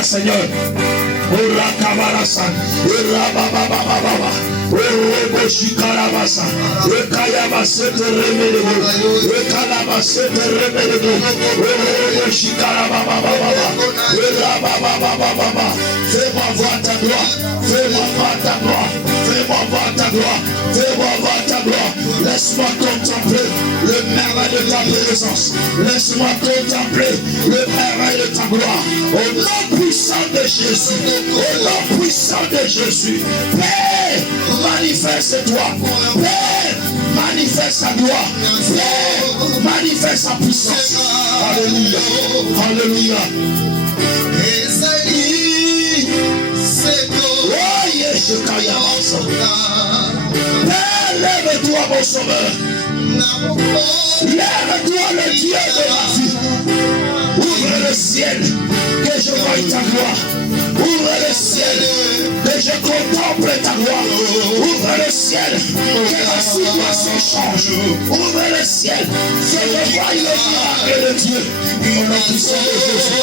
gloire, Seigneur. Urakabarasa, Urabababababa, Uroboshikarabasa, Ukayabasete remedego, Ukalabasete remedego, Uroboshikarababababa, Urabababababa. Fais-moi voir ta gloire, fais-moi voir ta gloire, fais-moi voir ta gloire, fais-moi voir ta gloire. Laisse-moi contempler le merveille de ta présence. Laisse-moi contempler le merveille de ta gloire. Au nom puissant de Jésus, au nom puissant de Jésus, Père, manifeste-toi. Père, manifeste ta gloire. Père, manifeste ta puissance. Alléluia. Alléluia. Oh, Père, lève-toi, mon sauveur. Lève-toi, le Dieu de ma vie. Ouvre le ciel, que je voie ta gloire. Ouvre le ciel, que je contemple ta gloire. Ouvre le ciel, que la situation change. Ouvre le ciel, que je voie le miracle de Dieu. Au nom puissant de Jésus.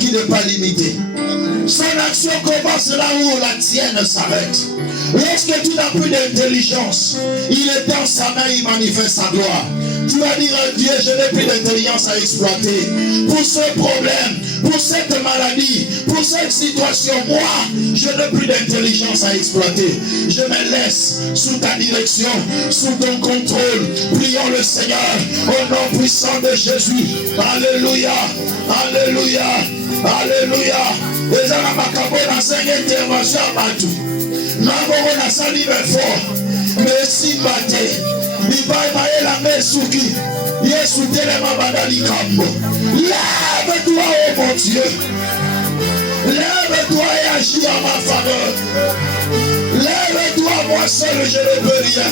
Qui n'est pas limité. Son action commence là où la tienne s'arrête. Lorsque tu n'as plus d'intelligence, il est dans sa main, il manifeste sa gloire. Tu vas dire à Dieu, je n'ai plus d'intelligence à exploiter. Pour ce problème, pour cette maladie, pour cette situation, moi, je n'ai plus d'intelligence à exploiter. Je me laisse sous ta direction, sous ton contrôle. Prions le Seigneur au nom puissant de Jésus. Alléluia, alléluia, alléluia. Les Arabakabo n'a pas intervention à Batou. N'avons pas sali fort. Merci Baté. Il va émailler la Mesouki. Yesu Telema Badali Kambo. Lève-toi, oh mon Dieu. Lève-toi et agis en ma faveur. Lève-toi, moi seul, je ne peux rien.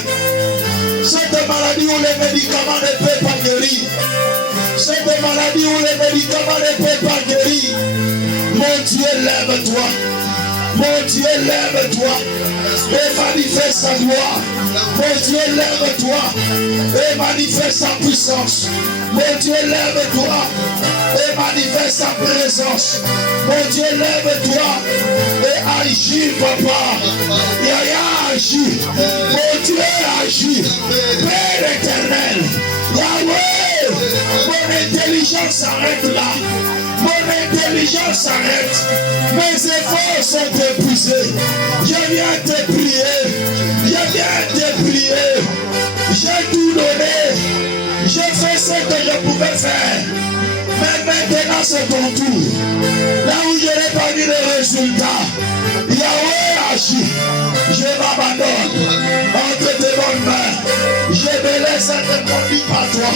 Cette maladie où les médicaments ne peuvent pas guérir. Cette maladie où les médicaments ne peuvent pas guérir. Mon Dieu, lève-toi. Mon Dieu, lève-toi. Et manifeste sa gloire. Mon Dieu, lève-toi. Et manifeste sa puissance. Mon Dieu, lève-toi. Et manifeste sa présence. Mon Dieu, lève-toi. Et agis, papa. Yaya, agis. Mon Dieu, agis. Père éternel. Yahweh. Mon intelligence s'arrête là. Mon intelligence s'arrête. Mes efforts sont épuisés. Je viens te prier. Je viens te prier. J'ai tout donné. J'ai fait ce que je pouvais faire. Mais maintenant c'est ton tour. Là où je n'ai pas vu le résultat, Yahweh agit. Je m'abandonne entre tes bonnes mains. Je me laisse être conduit par toi.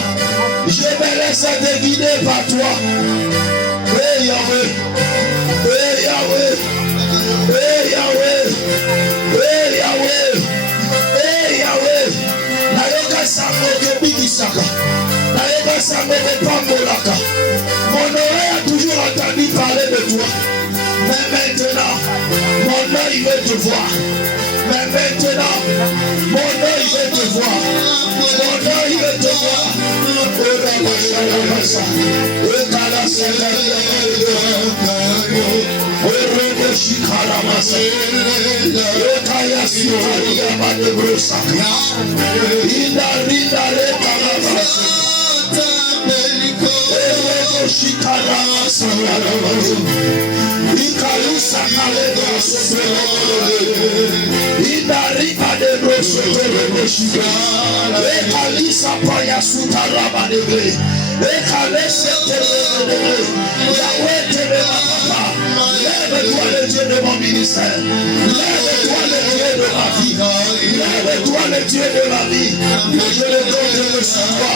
Je me laisse être guidé par toi. Hey Yahweh, hey Yahweh, hey Yahweh, hey Yahweh, hey Yahweh. Nayoka sango ke bikisaka, nayoka sango ke pambolaka. Mon oreille a toujours entendu parler de toi. Mais maintenant, veut te voir. Mais maintenant, mon œil veut te voir. Mon œil veut te voir. Lève-toi le Dieu de mon ministère. Lève-toi le Dieu de ma vie. Lève-toi le Dieu de ma vie. Je le donne sur toi.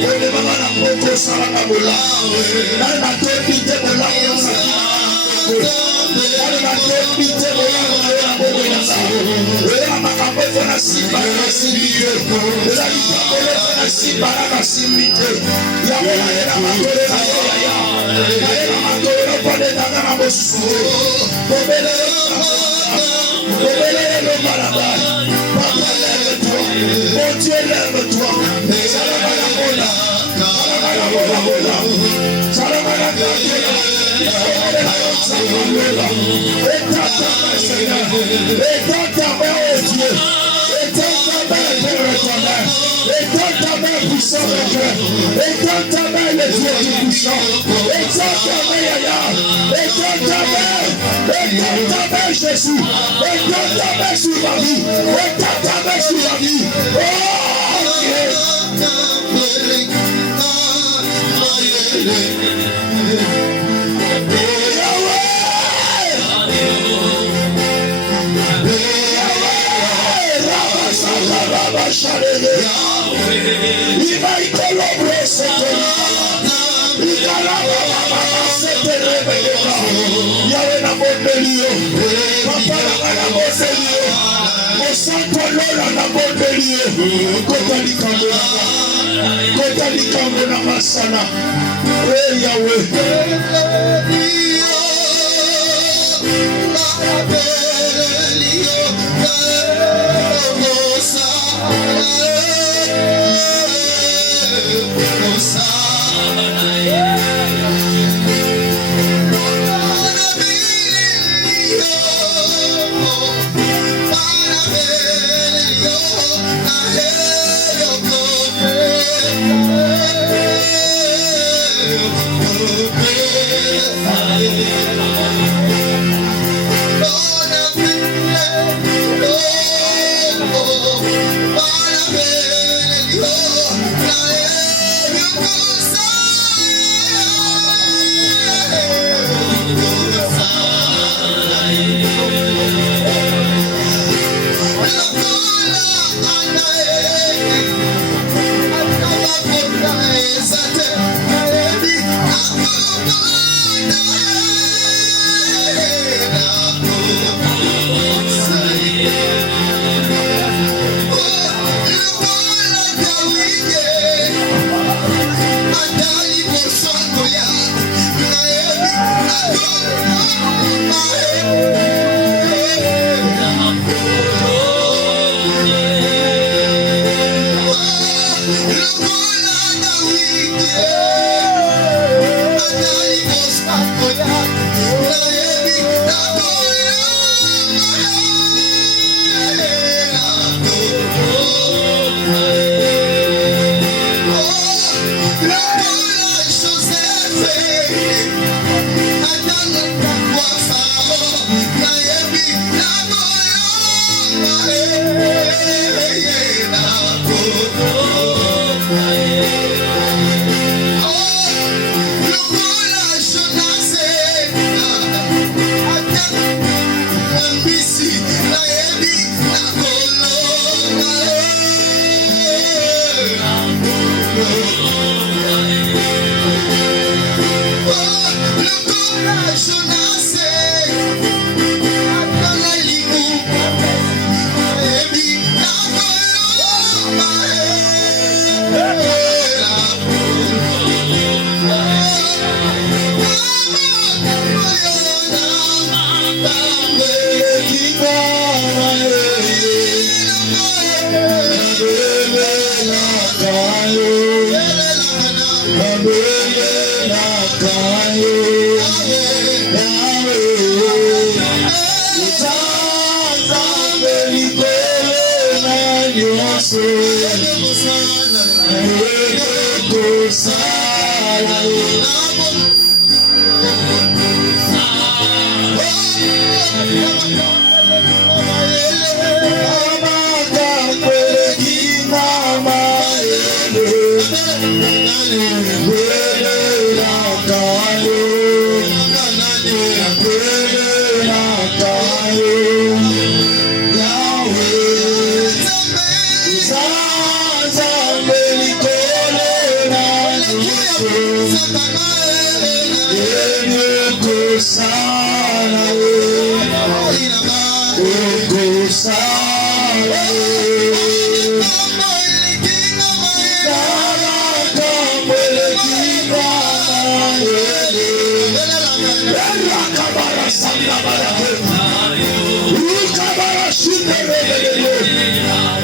On est maman à Moko Salamabola. Dans la topité de la mon Dieu, lève-toi. Étends ta main au Dieu. Étends ta main éternelle. Étends ta main puissant de Dieu. Étends ta main le Dieu tout puissant. Étends ta main Yaya. Étends ta main. Étends ta main Jésus. Étends ta main sur ma vie. Étends ta main sur ma vie. Oh Dieu.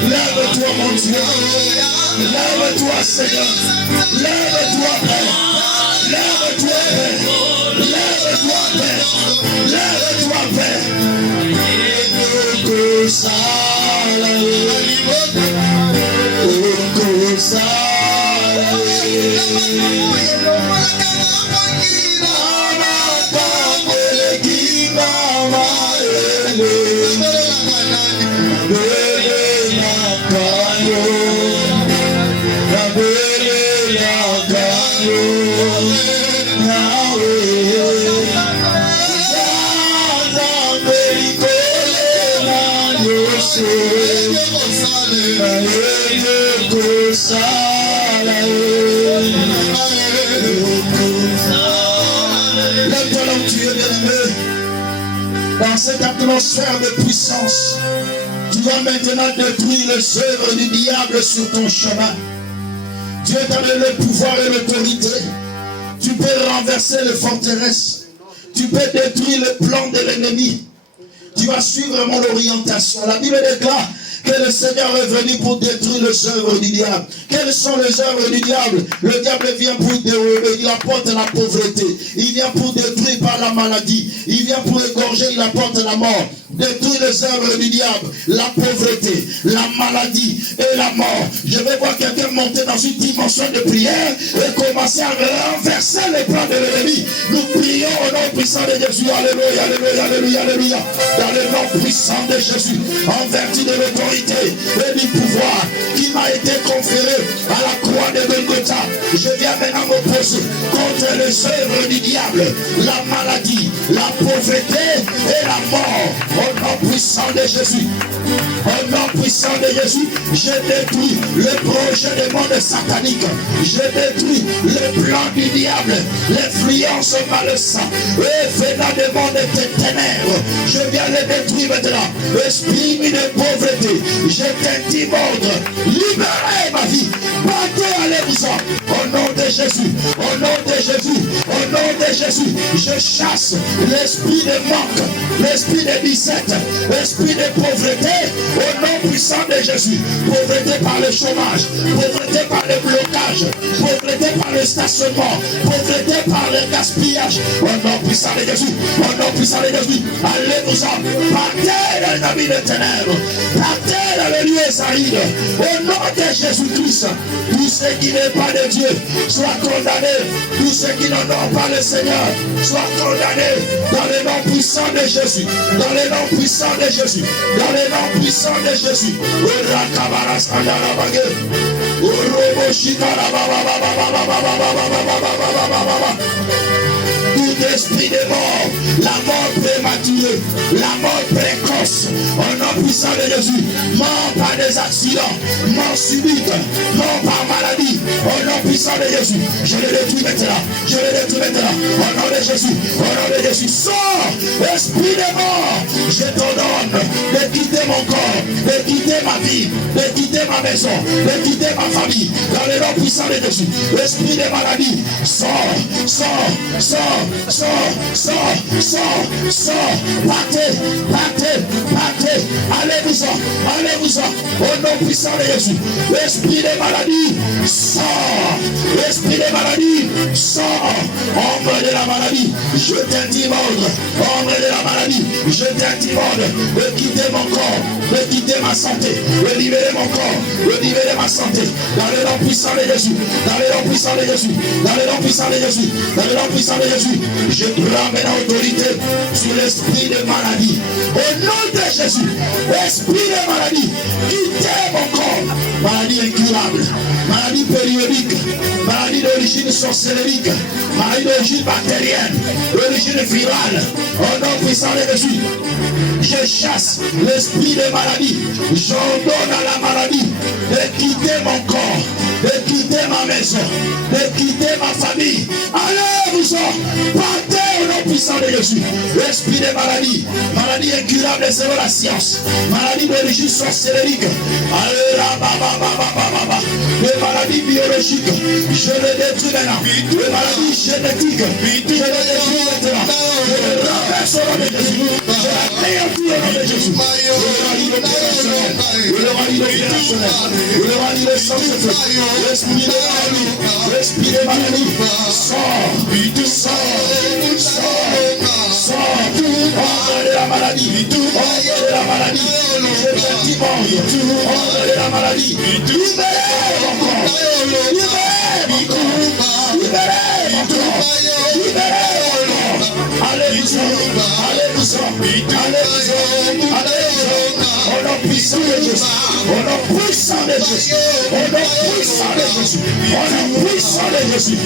Lève-toi, mon Dieu. Lève-toi, Seigneur. Lève-toi, Père. Lève-toi, Père. Lève-toi, Père. Lève-toi, Père. Dans cette atmosphère de puissance, tu vas maintenant détruire les œuvres du diable sur ton chemin. Dieu t'a donné le pouvoir et l'autorité. Tu peux renverser les forteresses. Tu peux détruire le plan de l'ennemi. Tu vas suivre mon orientation. La Bible déclare que le Seigneur est venu pour détruire les œuvres du diable. Quelles sont les œuvres du diable? Le diable vient pour dérober, il apporte la pauvreté. Il vient pour détruire par la maladie. Il vient pour égorger, il apporte la mort. Détruire les œuvres du diable, la pauvreté, la maladie et la mort. Je vais voir quelqu'un monter dans une dimension de prière et commencer à renverser les plans de l'ennemi. Nous prions au nom puissant de Jésus. Alléluia, alléluia, alléluia, alléluia. Dans le nom puissant de Jésus, en vertu de l'autorité et du pouvoir qui m'a été conféré à la croix de Golgotha, je viens maintenant m'opposer contre les œuvres du diable, la maladie, la pauvreté et la mort. Au nom puissant de Jésus, au nom puissant de Jésus, je détruis le projet des mondes sataniques, je détruis le plan du diable, l'influence malsaine, et venant des mondes des ténèbres, je viens les détruire maintenant. Esprit de pauvreté, je t'intime ordre, libérez ma vie, battez à l'émotion, au nom de Jésus, au nom de Jésus, au nom de Jésus, je chasse l'esprit de manque, l'esprit de 17, l'esprit de pauvreté, au nom puissant de Jésus. Pauvreté par le chômage, pauvreté par le blocage, pauvreté par le stationnement, pauvreté par le gaspillage, au nom puissant de Jésus, au nom puissant de Jésus. Allez-vous-en, partez dans les habits de ténèbres, partez dans les lieux arides, au nom de Jésus-Christ. Tous ceux qui n'est pas de Dieu soient condamnés, tous ceux qui n'en ont pas le Seigneur soient condamnés dans le nom puissant de Jésus, dans le nom puissant de Jésus, dans le nom puissant de Jésus. Tout esprit de mort, la mort prématurée, la mort précoce, au nom puissant de Jésus, mort par des accidents, mort subite, mort par maladie, au nom puissant de Jésus, je le détruis maintenant, au nom de Jésus, au nom de Jésus, sors, esprit de mort, Je t'ordonne de quitter mon corps, de quitter ma vie, de quitter ma maison, de quitter ma famille. Dans le nom puissant de Jésus. Esprit de maladie, sors, sors, sors, sors, sors, sors, sors. Partez, partez, partez. Allez-vous-en, allez-vous-en. Au nom puissant de Jésus. Esprit de maladie, sors. Esprit de maladie, sors. Ombre de la maladie, je t'intimide. Ombre de la maladie, je t'intimide. De quitter mon corps, de quitter ma santé, de libérer mon corps, de libérer ma santé. Dans le nom puissant de Jésus, dans le nom puissant de Jésus, dans le nom puissant de Jésus, dans le nom puissant de Jésus, je prends maintenant autorité sur l'esprit de maladie. Au nom de Jésus, esprit de maladie, quittez mon corps. Maladie incurable, maladie périodique, maladie d'origine sorcérique, maladie d'origine bactérienne, d'origine virale. Au nom puissant de Jésus, je chasse l'esprit de maladie. J'ordonne à la maladie de quitter mon corps, de quitter ma maison, de quitter ma famille. Allez-vous-en, partez au nom puissant de Jésus. L'esprit de maladie, maladie incurable selon la science, maladie d'origine sorcérique, les maladies biologiques, je les détruis maintenant. Les maladies génétiques, je les détruis maintenant. Je les renverse au nom de Jésus. Je les anéantis au nom de Jésus. Le valide opérationnel, le valide scientifique, l'esprit de maladie, l'esprit de maladie, sors, sors, sors, sors, ombre de la maladie, ombre de la maladie, je t'intimide, ombre de la maladie, libérez mon corps, libérez mon corps, libérez mon corps, libérez mon corps, allez-vous-en, allez-vous-en, allez-vous-en, allez-vous-en. Au nom puissant de Jésus, au nom puissant de Jésus, au nom puissant de Jésus, au nom puissant de Jésus.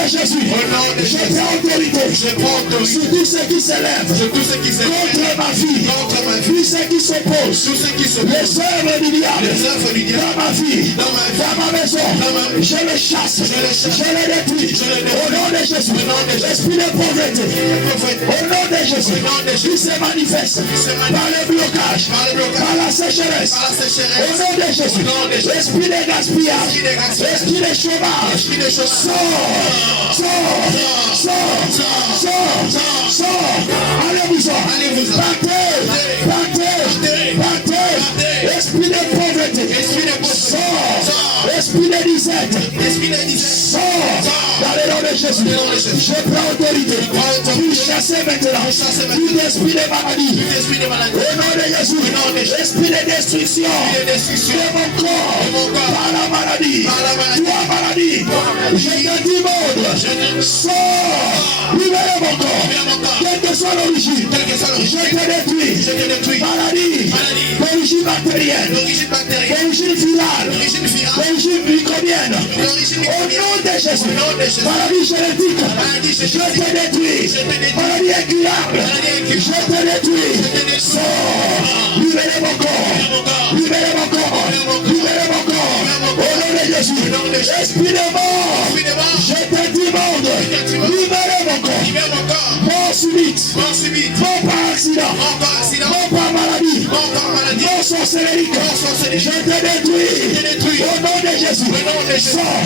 Jésus, au nom de Jésus, je prends autorité sur tout ce qui s'élève contre ma vie, tout ce qui s'oppose, les œuvres du diable dans ma vie, dans ma maison, je les chasse, je les détruis au nom de Jésus. L'esprit de pauvreté, au nom de Jésus, qui se manifeste par le blocage, par la sécheresse, au nom de Jésus. L'esprit de gaspillage, l'esprit de chômage, sors, sors, sors, sors, sors, allez-vous-en, partez, esprit de pauvreté, sors, esprit de disette, sors, dans le nom de Jésus, je prends autorité, pour chasser maintenant, tout esprit de maladie, au nom de Jésus, esprit de destruction, de mon corps, par la maladie, toi maladie, je te dis monde, sors, libérez mon corps, quelle que soit l'origine, je te détruis, maladie, d'origine bactérienne, d'origine virale, d'origine microbienne, au nom de Jésus, maladie génétique, je te détruis, maladie incurable, je te détruis, sors, libérez mon corps, libérez mon corps, libérez mon corps, au nom de Jésus, esprit de mort, je te dis monde, libérez mon corps, mort subite, mort par accident, mort par maladie, mort sorcellerie, je te détruis, au nom de Jésus, sors,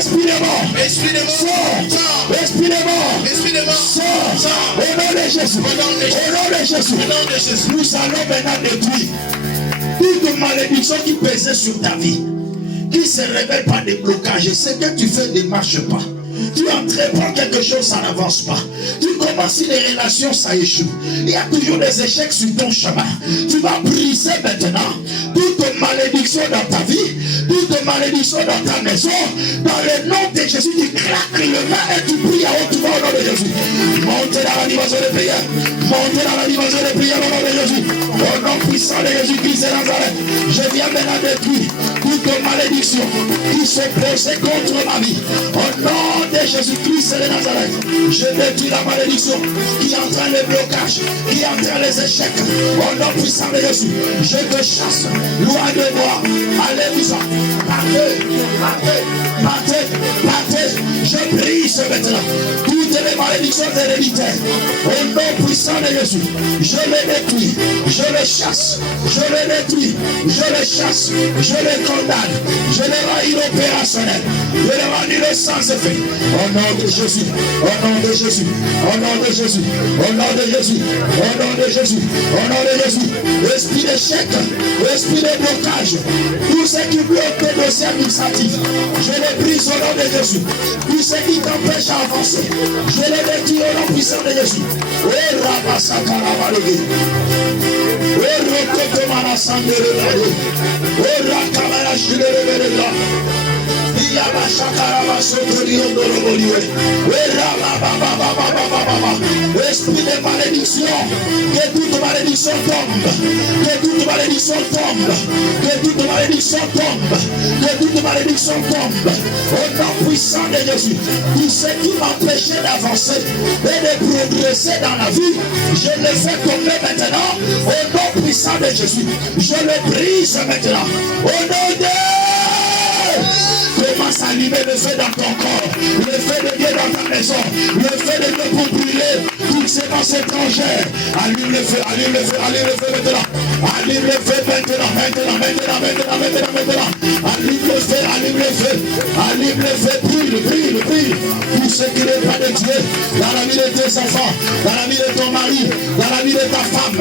esprit de mort, sors, esprit de mort, sors, au nom de Jésus, au nom de Jésus, nous allons maintenant détruire toute malédiction qui pesait sur ta vie, qui se révèle par des blocages. Ce que tu fais ne marche pas. Tu entreprends quelque chose, ça n'avance pas. Tu commences une relation, ça échoue. Il y a toujours des échecs sur ton chemin. Tu vas briser maintenant toute malédiction dans ta vie toute malédiction dans ta maison. Dans le nom de Jésus, tu claques le main et tu pries à haute voix au nom de Jésus. Montez dans la dimension de prière. Montez dans la dimension de prière au nom de Jésus. Au nom puissant de Jésus-Christ de Nazareth, je viens maintenant détruire toute malédiction qui s'opposait contre ma vie. Au nom de Jésus-Christ de Nazareth, je détruis la malédiction qui entraîne les blocages, qui entraîne les échecs. Au nom puissant de Jésus, je te chasse loin de moi. Alléluia. Partez, partez, partez, partez. Je brise maintenant toutes les malédictions héréditaires. Au nom puissant de Jésus, je les détruis, je les chasse, je les détruis, je les chasse, je les condamne, je les rends opérationnels, je les rends sans effet. Au nom de Jésus, au nom de Jésus, au nom de Jésus, au nom de Jésus, au nom de Jésus, au nom de Jésus. Esprit d'échec, esprit de blocage, tout ce qui bloque tes dossiers administratifs, je les brise au nom de Jésus. Tout ce qui t'empêche à avancer, je les détruis au nom puissant de Jésus. Esprit de malédiction, que toute malédiction tombe, que toute malédiction tombe, que toute malédiction tombe, que toute malédiction tombe. Au nom puissant de Jésus, tout ce qui m'empêchait d'avancer et de progresser dans la vie, je le fais tomber maintenant. Au nom puissant de Jésus, je le brise maintenant. Au nom de commence à allumer le feu dans ton corps, le feu de Dieu dans ta maison, le feu de Dieu pour brûler toutes ces séquences étrangères. Allume le feu, allume le feu, allume le feu maintenant. Allume le feu maintenant, maintenant, maintenant, maintenant, maintenant, maintenant. Allume le feu, allume le feu, allume le feu, brûle, brûle, brûle. Tout ce qui n'est pas de Dieu dans la vie de tes enfants, dans la vie de ton mari, dans la vie de ta femme,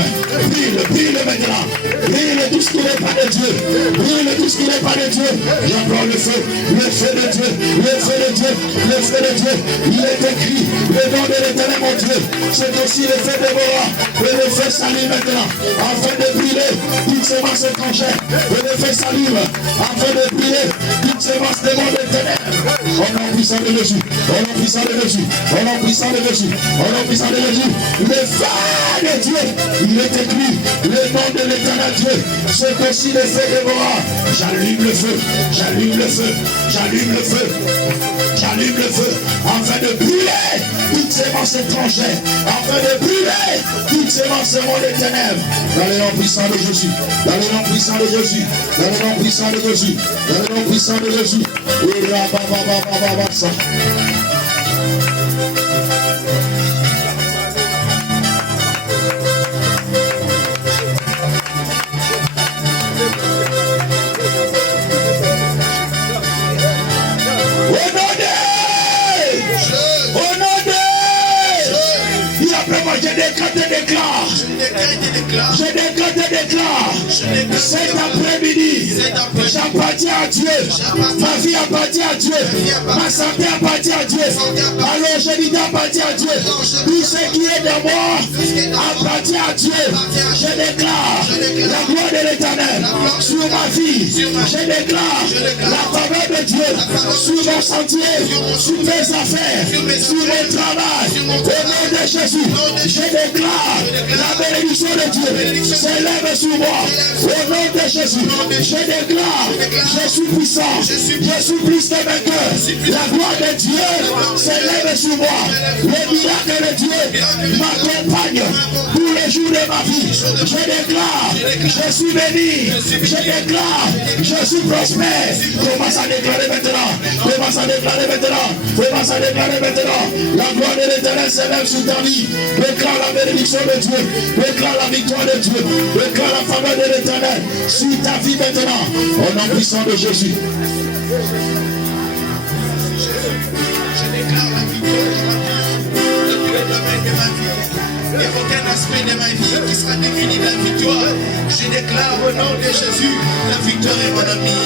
brûle, brûle maintenant. Brûle tout ce qui n'est pas de Dieu, brûle tout ce qui n'est pas de Dieu. J'emploie le feu de Dieu, le feu de Dieu, le feu de Dieu. Il est écrit, le nom de l'Éternel mon Dieu, c'est aussi le feu de Boa. Et le feu s'allume maintenant, afin de brûler toutes ces masses étrangères. Et le feu s'allume, afin de brûler toutes ces masses de monde éternel. Au nom puissant de Jésus, au nom puissant de Jésus, au nom puissant de Jésus, au nom puissant de Jésus. Le feu de Dieu, il est écrit, le nom de l'Éternel Dieu, c'est aussi le feu de Boa. J'allume le feu, j'allume le feu, j'allume le feu, j'allume le feu, afin de brûler toutes ces masses étrangères, afin de brûler toutes ces masses de monde éternel. Dans le nom puissant de Jésus, dans le nom puissant de Jésus, dans le nom puissant de Jésus, dans le nom puissant de Jésus. Je décrète et déclare cet après-midi, j'appartiens à Dieu, ma vie appartient à Dieu, ma santé appartient à Dieu, ma longévité appartient à Dieu, tout ce qui est de moi appartient à Dieu. Je déclare la gloire de l'Éternel sur ma vie, je déclare la faveur de Dieu sur mon sentier, sur mes affaires, sur mon travail. Au nom de Jésus, je déclare la bénédiction de Dieu s'élève sur moi. Au nom de Jésus, je déclare, je suis puissant, je suis plus de vainqueur. La gloire de Dieu s'élève sur moi. Le miracle de Dieu m'accompagne tous les jours de ma vie. Je déclare, je suis béni. Je déclare, je suis prospère. Commence à déclarer maintenant. Commence à déclarer maintenant. Commence à déclarer maintenant. La gloire de l'Éternel s'élève sur ta vie. Déclare la bénédiction de Dieu. Déclare la victoire de Dieu. Déclare la faveur de l'Éternel sur ta vie maintenant. Au nom puissant de Jésus. Je déclare la victoire de ma vie. et aucun aspect de ma vie qui sera défini de la victoire. Je déclare au nom de Jésus, la victoire est mon ami,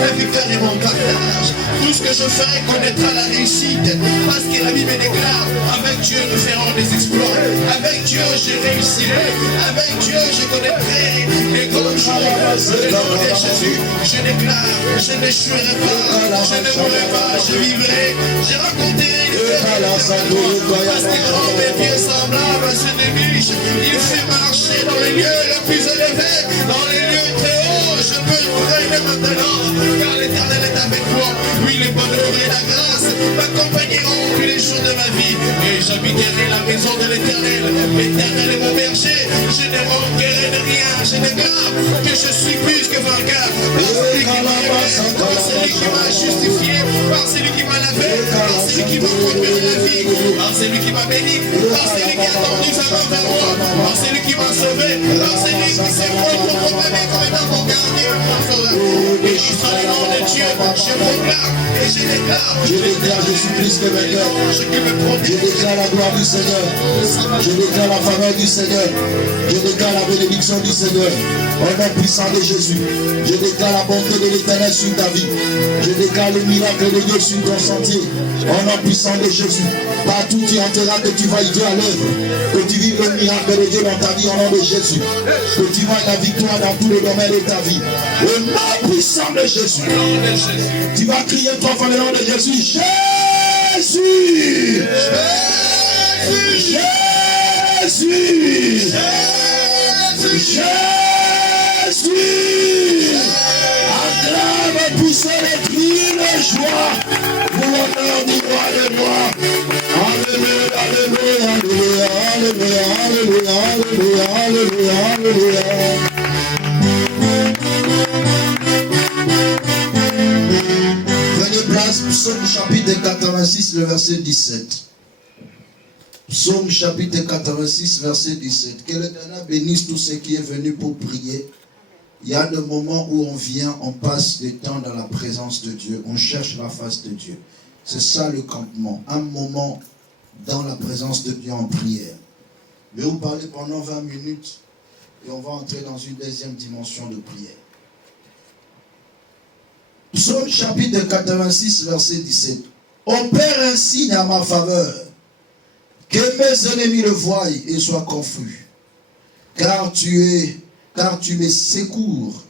la victoire est mon partage. Tout ce que je ferai connaîtra la réussite, parce que la Bible déclare, avec Dieu nous ferons des exploits, avec Dieu je réussirai, avec Dieu je connaîtrai les grands jours. Au nom de Jésus, je déclare, je n'échouerai pas, je ne mourrai pas, je vivrai, je raconterai les parce qu'il rend mes pieds semblables à ceux des biches. Il fait marcher dans les lieux les plus élevés, dans les lieux très hauts. Je peux traîner maintenant, car l'Éternel est avec moi. Oui, les bonheurs et la grâce m'accompagneront tous les jours de ma vie. Et j'habiterai la maison de l'Éternel. L'Éternel est mon berger, je ne manquerai de rien. Je déclare que je suis plus que vainqueur. Par celui qui m'a aimé, par celui qui m'a justifié, par celui qui m'a lavé, par celui qui m'a conduit la vie, par celui qui m'a béni, par celui qui a tendu sa main vers moi, par celui qui m'a sauvé, par celui qui s'est proclamé comme étant mon gardien, mon sauveur. Et je sens le nom de Dieu, je proclame et je déclare, je suis plus que vainqueur. Je déclare la gloire du Seigneur. Je déclare la faveur du Seigneur. Je déclare la bénédiction du Seigneur. Au nom puissant de Jésus. Je déclare la bonté de l'Éternel sur ta vie. Je déclare le miracle de Dieu sur ton sentier. Au nom puissant de Jésus. Partout tu entreras, que tu vas Dieu à l'œuvre. Que tu vives le miracle de Dieu dans ta vie au nom de Jésus. Que tu vois la victoire dans tous les domaines de ta vie. Au nom puissant de Jésus. Tu vas crier trois fois le nom de Jésus. Jésus! Jésus! Jésus! Jésus! Acclame, poussez les cris de joie pour l'honneur du roi des rois. Alléluia, alléluia, alléluia, alléluia, alléluia, alléluia, alléluia, alléluia. Psaume chapitre 86, le verset 17. Psaume chapitre 86, verset 17. Que l'Éternel bénisse tout ce qui est venu pour prier. Il y a des moments où on vient, on passe du temps dans la présence de Dieu. On cherche la face de Dieu. C'est ça le campement. Un moment dans la présence de Dieu en prière. Je vais vous parler pendant 20 minutes et on va entrer dans une deuxième dimension de prière. Psaume chapitre 86, verset 17. Opère un signe à ma faveur, que mes ennemis le voient et soient confus. Car tu me secours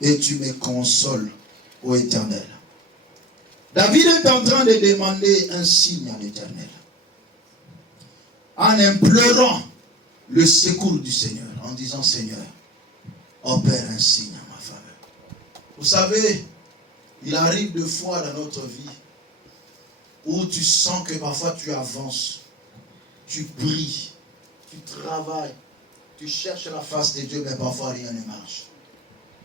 et tu me consoles, ô Éternel. David est en train de demander un signe à l'Éternel, en implorant le secours du Seigneur, en disant: Seigneur, opère un signe à ma faveur. Vous savez, il arrive des fois dans notre vie où tu sens que parfois tu avances, tu pries, tu travailles, tu cherches la face de Dieu, mais parfois rien ne marche.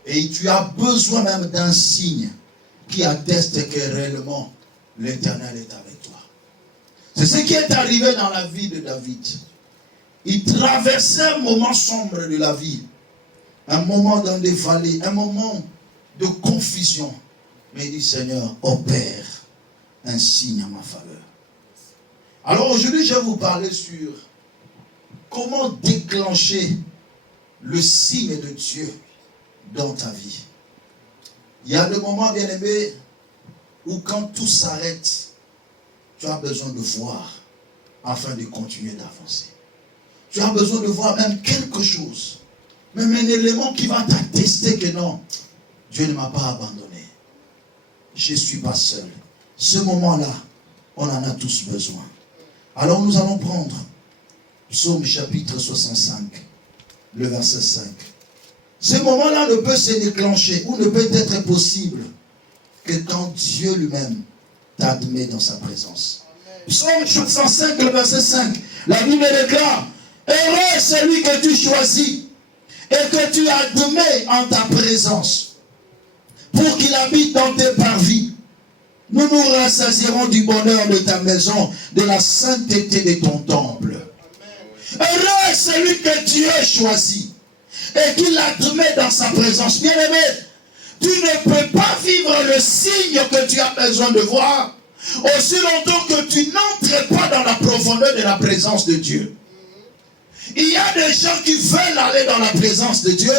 Et tu as besoin même d'un signe qui atteste que réellement l'Éternel est avec toi. C'est ce qui est arrivé dans la vie de David. Il traversait un moment sombre de la vie, un moment dans des vallées, un moment de confusion. Mais il dit: Seigneur, opère un signe à ma faveur. Alors aujourd'hui, je vais vous parler sur comment déclencher le signe de Dieu dans ta vie. Il y a des moments, bien aimés, où quand tout s'arrête, tu as besoin de voir afin de continuer d'avancer. Tu as besoin de voir même quelque chose, même un élément qui va t'attester que non, Dieu ne m'a pas abandonné. Je ne suis pas seul. Ce moment-là, on en a tous besoin. Alors nous allons prendre Psaume chapitre 65, le verset 5. Ce moment-là ne peut se déclencher ou ne peut être possible que quand Dieu lui-même t'admet dans sa présence. Psaume 65, le verset 5. La Bible déclare: heureux celui que tu choisis et que tu admets en ta présence, pour qu'il habite dans tes parvis. Nous nous rassasierons du bonheur de ta maison, de la sainteté de ton temple. Heureux celui que Dieu choisit et qu'il admet dans sa présence. Bien-aimé, tu ne peux pas vivre le signe que tu as besoin de voir aussi longtemps que tu n'entres pas dans la profondeur de la présence de Dieu. Il y a des gens qui veulent aller dans la présence de Dieu,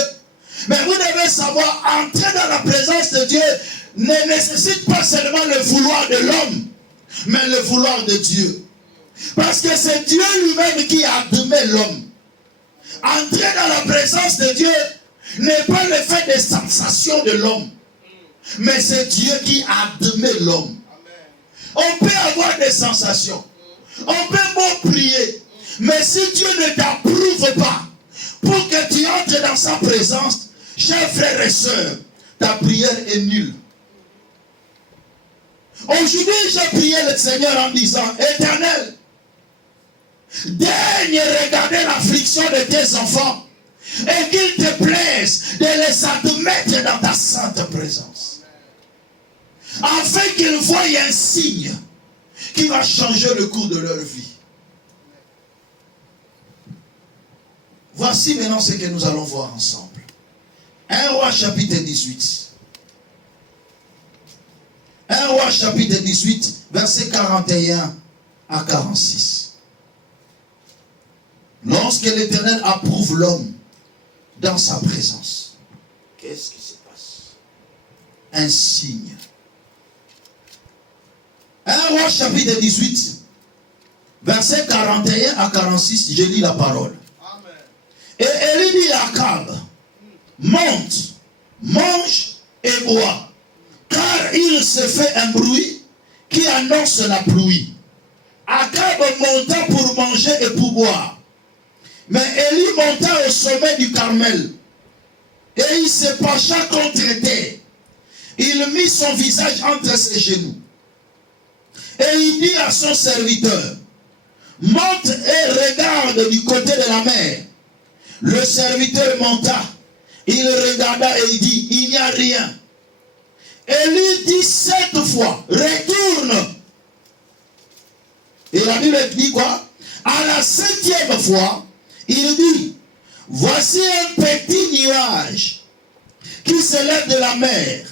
mais vous devez savoir, entrer dans la présence de Dieu ne nécessite pas seulement le vouloir de l'homme, mais le vouloir de Dieu. Parce que c'est Dieu lui-même qui a admet l'homme. Entrer dans la présence de Dieu n'est pas le fait des sensations de l'homme, mais c'est Dieu qui admet l'homme. On peut avoir des sensations, on peut beau prier, mais si Dieu ne t'approuve pas pour que tu entres dans sa présence, chers frères et sœurs, ta prière est nulle. Aujourd'hui, j'ai prié le Seigneur en disant, Éternel, daigne regarder l'affliction de tes enfants et qu'il te plaise de les admettre dans ta sainte présence. Afin qu'ils voient un signe qui va changer le cours de leur vie. Voici maintenant ce que nous allons voir ensemble. 1 Roi chapitre 18. 1 Roi chapitre 18, versets 41 à 46. Lorsque l'Éternel approuve l'homme dans sa présence, qu'est-ce qui se passe? Un signe. 1 Roi chapitre 18, versets 41 à 46, je lis la parole. Amen. Et Élie dit à Akab, monte, mange et bois, car il se fait un bruit qui annonce la pluie. Akab monta pour manger et pour boire. Mais Élie monta au sommet du Carmel et il se pencha contre terre. Il mit son visage entre ses genoux. Et il dit à son serviteur, monte et regarde du côté de la mer. Le serviteur monta. Il regarda et il dit, il n'y a rien. Élie dit 7 fois, retourne. Et la Bible dit quoi? À la 7e fois, il dit, voici un petit nuage qui se lève de la mer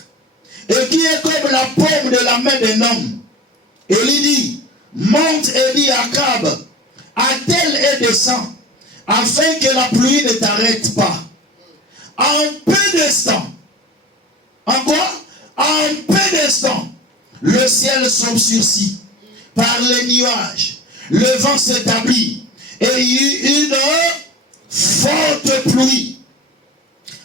et qui est comme la paume de la main d'un homme. Et il dit, monte et dit à Akab, attelle et descend, afin que la pluie ne t'arrête pas. En peu d'instants, en quoi? En peu d'instants, le ciel s'obscurcit par les nuages, le vent s'établit, et il y eut une forte pluie.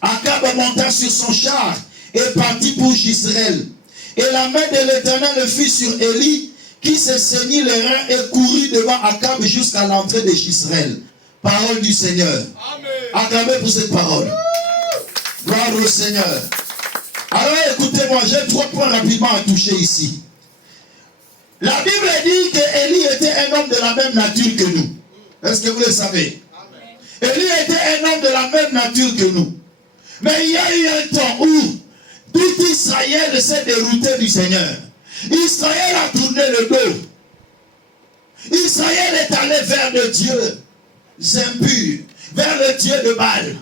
Akab monta sur son char et partit pour Jezreel. Et la main de l'Éternel fut sur Élie, qui se saignit les reins et courut devant Akab jusqu'à l'entrée de Jezreel. Parole du Seigneur. Amen. Acclamez pour cette parole. Gloire au Seigneur. Alors écoutez-moi, j'ai 3 points rapidement à toucher ici. La Bible dit que Élie était un homme de la même nature que nous. Est-ce que vous le savez? Amen. Élie était un homme de la même nature que nous. Mais il y a eu un temps où tout Israël s'est dérouté du Seigneur. Israël a tourné le dos. Israël est allé vers le Dieu impur, vers le Dieu de Baal.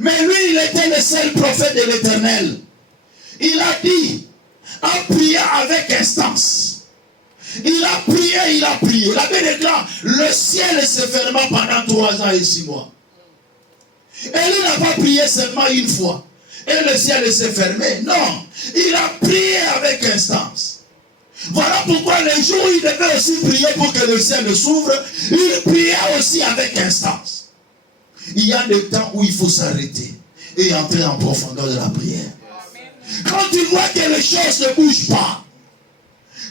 Mais lui, il était le seul prophète de l'Éternel. Il a dit, a prié avec instance. Il a prié, il a prié. La Bible déclare, le ciel se ferma pendant 3 ans et 6 mois. Et il n'a pas prié seulement une fois. Et le ciel s'est fermé. Non, il a prié avec instance. Voilà pourquoi les jours où il devait aussi prier pour que le ciel s'ouvre, il priait aussi avec instance. Il y a des temps où il faut s'arrêter et entrer en profondeur de la prière. Quand tu vois que les choses ne bougent pas,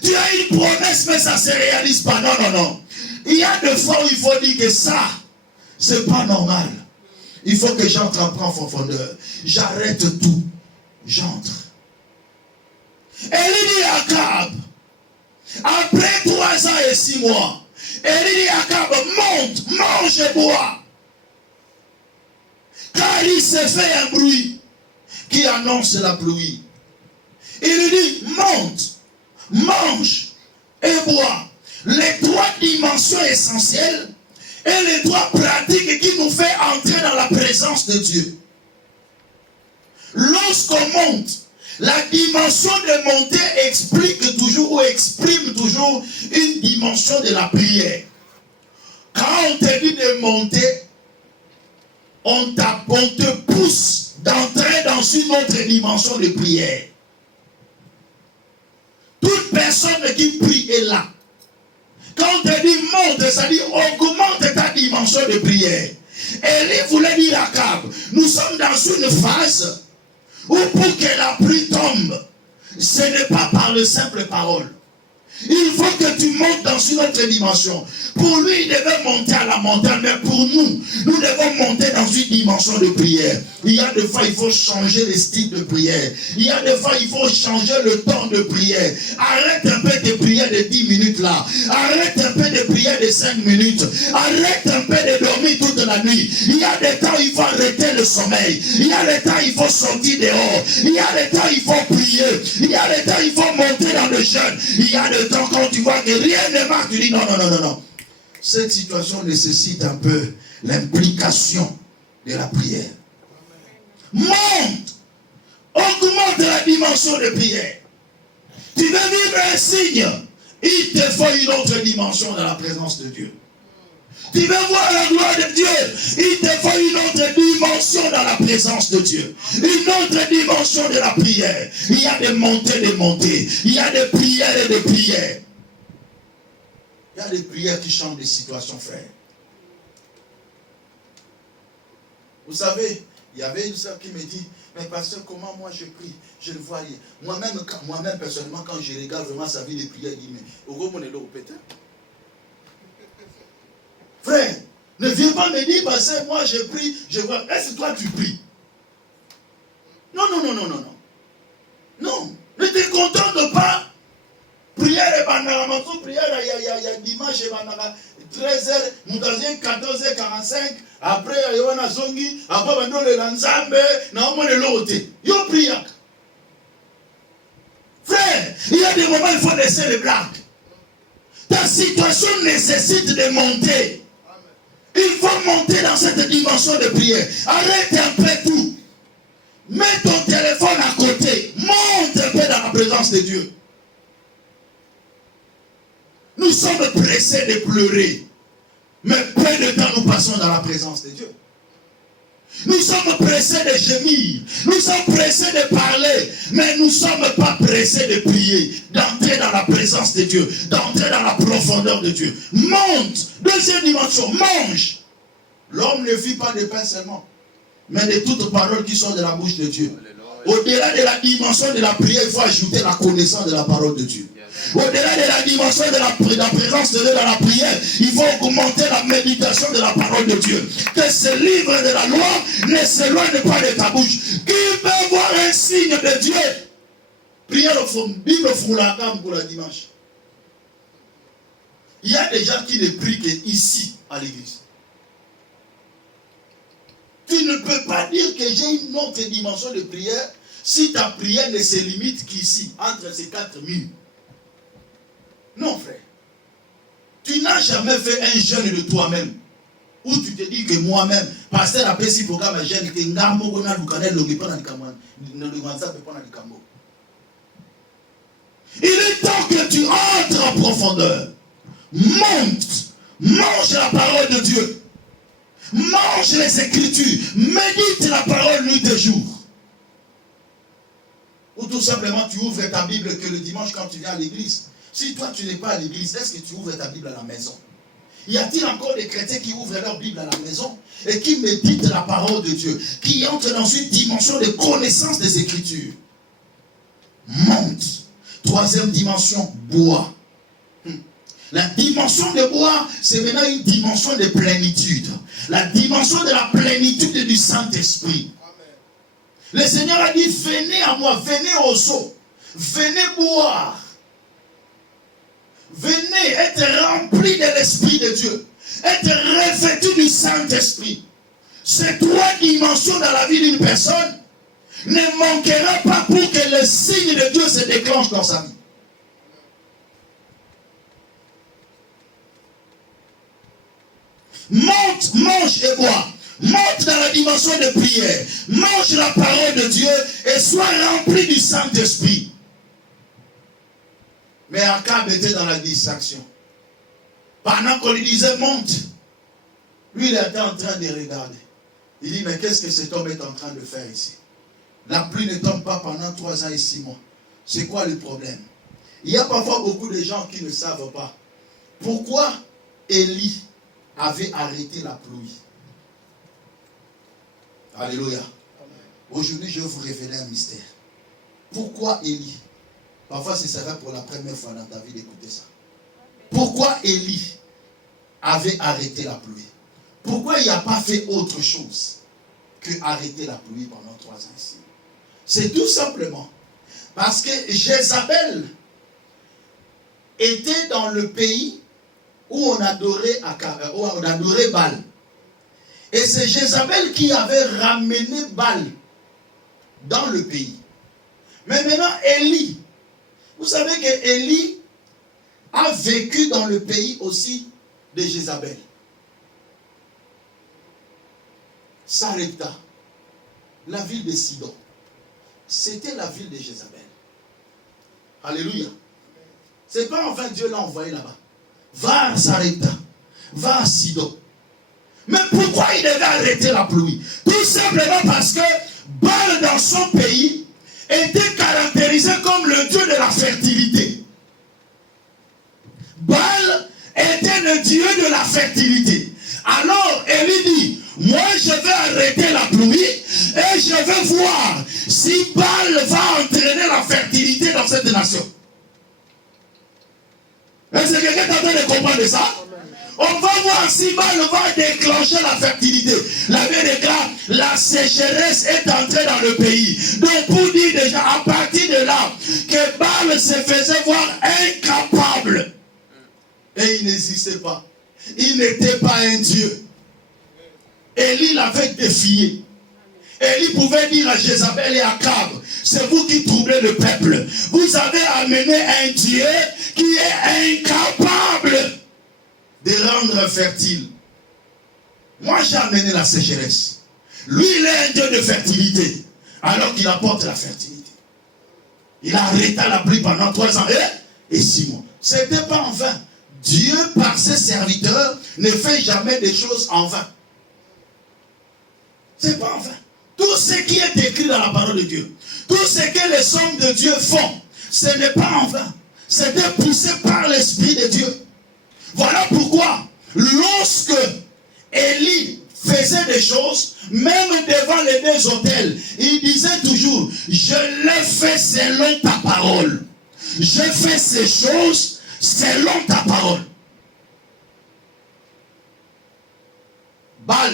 tu as une promesse mais ça ne se réalise pas. Non, non, non. Il y a des fois où il faut dire que ça, c'est pas normal. Il faut que j'entre en profondeur. J'arrête tout. J'entre. Élie dit à Akab, après 3 ans et 6 mois, Élie dit à Akab, monte, mange et bois. Car il s'est fait un bruit qui annonce la pluie. Il lui dit, monte, mange et bois. Les 3 dimensions essentielles et les 3 pratiques qui nous fait entrer dans la présence de Dieu. Lorsqu'on monte, la dimension de montée explique toujours ou exprime toujours une dimension de la prière. Quand Quand on te dit de monter, on te pousse d'entrer dans une autre dimension de prière. Toute personne qui prie est là. Quand on te dit monte, ça dit augmente ta dimension de prière. Élie voulait dire à Akab, nous sommes dans une phase où pour que la pluie tombe, ce n'est pas par le simple parole. Il faut que tu montes dans une autre dimension. Pour lui, il devait monter à la montagne, mais pour nous, nous devons monter dans une dimension de prière. Il y a des fois, il faut changer le style de prière. Il y a des fois, il faut changer le temps de prière. Arrête un peu de prière de 10 minutes là. Arrête un peu de prière de 5 minutes. Arrête un peu de dormir toute la nuit. Il y a des temps, il faut arrêter le sommeil. Il y a des temps, il faut sortir dehors. Il y a des temps, il faut prier. Il y a des temps, il faut monter dans le jeûne. Il y a des temps, quand tu vois que rien ne marche, tu dis non, non, non, non, non. Cette situation nécessite un peu l'implication de la prière. Monte, augmente la dimension de prière. Tu veux vivre un signe, il te faut une autre dimension dans la présence de Dieu. Tu veux voir la gloire de Dieu, il te faut une autre dimension dans la présence de Dieu. Une autre dimension de la prière. Il y a des montées, il y a des prières et des prières. Il y a des prières qui changent des situations, frère. Vous savez, il y avait une soeur qui me dit, mais pasteur, comment moi je prie? Je ne vois rien. Moi-même personnellement, quand je regarde vraiment sa vie de prière, je dis, mais au gros, on est là au pétard. Frère, ne viens pas me dire, pasteur, moi je prie, je vois. Est-ce que toi tu pries? Non, non, non, non, non, non. Non, ne te contente pas. Prière et bandara, prière, il y a dimanche et bandara, 13h, nous avons 14h45, après il y a un zongi, après il y a un nzambe, il y a l'autre. Il y a prière. Frère, il y a des moments où il faut laisser les blagues. Ta situation nécessite de monter. Il faut monter dans cette dimension de prière. Arrête un peu tout. Mets ton téléphone à côté. Monte un peu dans la présence de Dieu. Nous sommes pressés de pleurer. Mais peu de temps nous passons dans la présence de Dieu. Nous sommes pressés de gémir. Nous sommes pressés de parler. Mais nous ne sommes pas pressés de prier. D'entrer dans la présence de Dieu. D'entrer dans la profondeur de Dieu. Monte. Deuxième dimension. Mange. L'homme ne vit pas de pain seulement. Mais de toutes paroles qui sont de la bouche de Dieu. Au-delà de la dimension de la prière, il faut ajouter la connaissance de la parole de Dieu. Au-delà de la dimension de la présence de Dieu dans la prière, il faut augmenter la méditation de la parole de Dieu. Que ce livre de la loi ne s'éloigne pas de ta bouche. Qui veut voir un signe de Dieu? Prière au fond, Bible pour la dimanche. Il y a des gens qui ne prient qu'ici, à l'église. Tu ne peux pas dire que j'ai une autre dimension de prière si ta prière ne se limite qu'ici, entre ces 4 murs. Non, frère. Tu n'as jamais fait un jeûne de toi-même. Où tu te dis que moi-même, pasteur a fait si programme un jeûne, que il est temps que tu entres en profondeur. Monte. Mange la parole de Dieu. Mange les Écritures. Médite la parole nuit et jour. Ou tout simplement tu ouvres ta Bible que le dimanche quand tu viens à l'église. Si toi tu n'es pas à l'église, est-ce que tu ouvres ta Bible à la maison? Y a-t-il encore des chrétiens qui ouvrent leur Bible à la maison et qui méditent la parole de Dieu, qui entrent dans une dimension de connaissance des Écritures? Monte. Troisième dimension, bois. La dimension de bois, c'est maintenant une dimension de plénitude. La dimension de la plénitude du Saint-Esprit. Le Seigneur a dit, venez à moi, venez aux eaux, venez boire. Venez être rempli de l'Esprit de Dieu, être revêtu du Saint-Esprit. Ces 3 dimensions dans la vie d'une personne ne manquera pas pour que le signe de Dieu se déclenche dans sa vie. Monte, mange et bois. Monte dans la dimension de prière. Mange la parole de Dieu et sois rempli du Saint-Esprit. Mais Akab était dans la distraction. Pendant qu'on lui disait monte, Lui, il était en train de regarder. Il dit, mais qu'est-ce que cet homme est en train de faire ici? La pluie ne tombe pas pendant 3 ans et 6 mois. C'est quoi le problème? Il y a parfois beaucoup de gens qui ne savent pas pourquoi Élie avait arrêté la pluie. Alléluia. Aujourd'hui, je vais vous révéler un mystère. Pourquoi Élie? Parfois, ce sera pour la première fois dans ta vie d'écouter ça. Pourquoi Élie avait arrêté la pluie? Pourquoi il n'a pas fait autre chose que arrêter la pluie pendant 3 ans ici? C'est tout simplement parce que Jézabel était dans le pays où on adorait Baal. Et c'est Jézabel qui avait ramené Baal dans le pays. Mais maintenant, Élie, vous savez que Élie a vécu dans le pays aussi de Jézabel. Sarepta, la ville de Sidon, c'était la ville de Jézabel. Alléluia. C'est pas enfin Dieu l'a envoyé là-bas. Va à Sarepta, va à Sidon. Mais pourquoi il devait arrêter la pluie? Tout simplement parce que Baal dans son pays était caractérisé comme le dieu de la fertilité. Baal était le dieu de la fertilité. Alors Élie dit, moi je vais arrêter la pluie et je vais voir si Baal va entraîner la fertilité dans cette nation. Est-ce que quelqu'un est en train de comprendre ça? On va voir si Baal va déclencher la fertilité. La Bible déclare, la sécheresse est entrée dans le pays. Donc pour dire déjà, à partir de là, que Baal se faisait voir incapable. Et il n'existait pas. Il n'était pas un Dieu. Élie l'avait défié. Élie pouvait dire à Jézabel et à Akab, c'est vous qui troublez le peuple. Vous avez amené un Dieu qui est incapable de rendre fertile. Moi j'ai amené la sécheresse. Lui il est un Dieu de fertilité. Alors qu'il apporte la fertilité. Il a arrêté la pluie pendant 3 ans et 6 mois. C'était pas en vain. Dieu par ses serviteurs ne fait jamais des choses en vain. C'est pas en vain. Tout ce qui est écrit dans la parole de Dieu, tout ce que les hommes de Dieu font, ce n'est pas en vain. C'était poussé par l'Esprit de Dieu. Voilà pourquoi, lorsque Élie faisait des choses, même devant les 2 autels, il disait toujours, je l'ai fait selon ta parole. Je fais ces choses selon ta parole. Baal,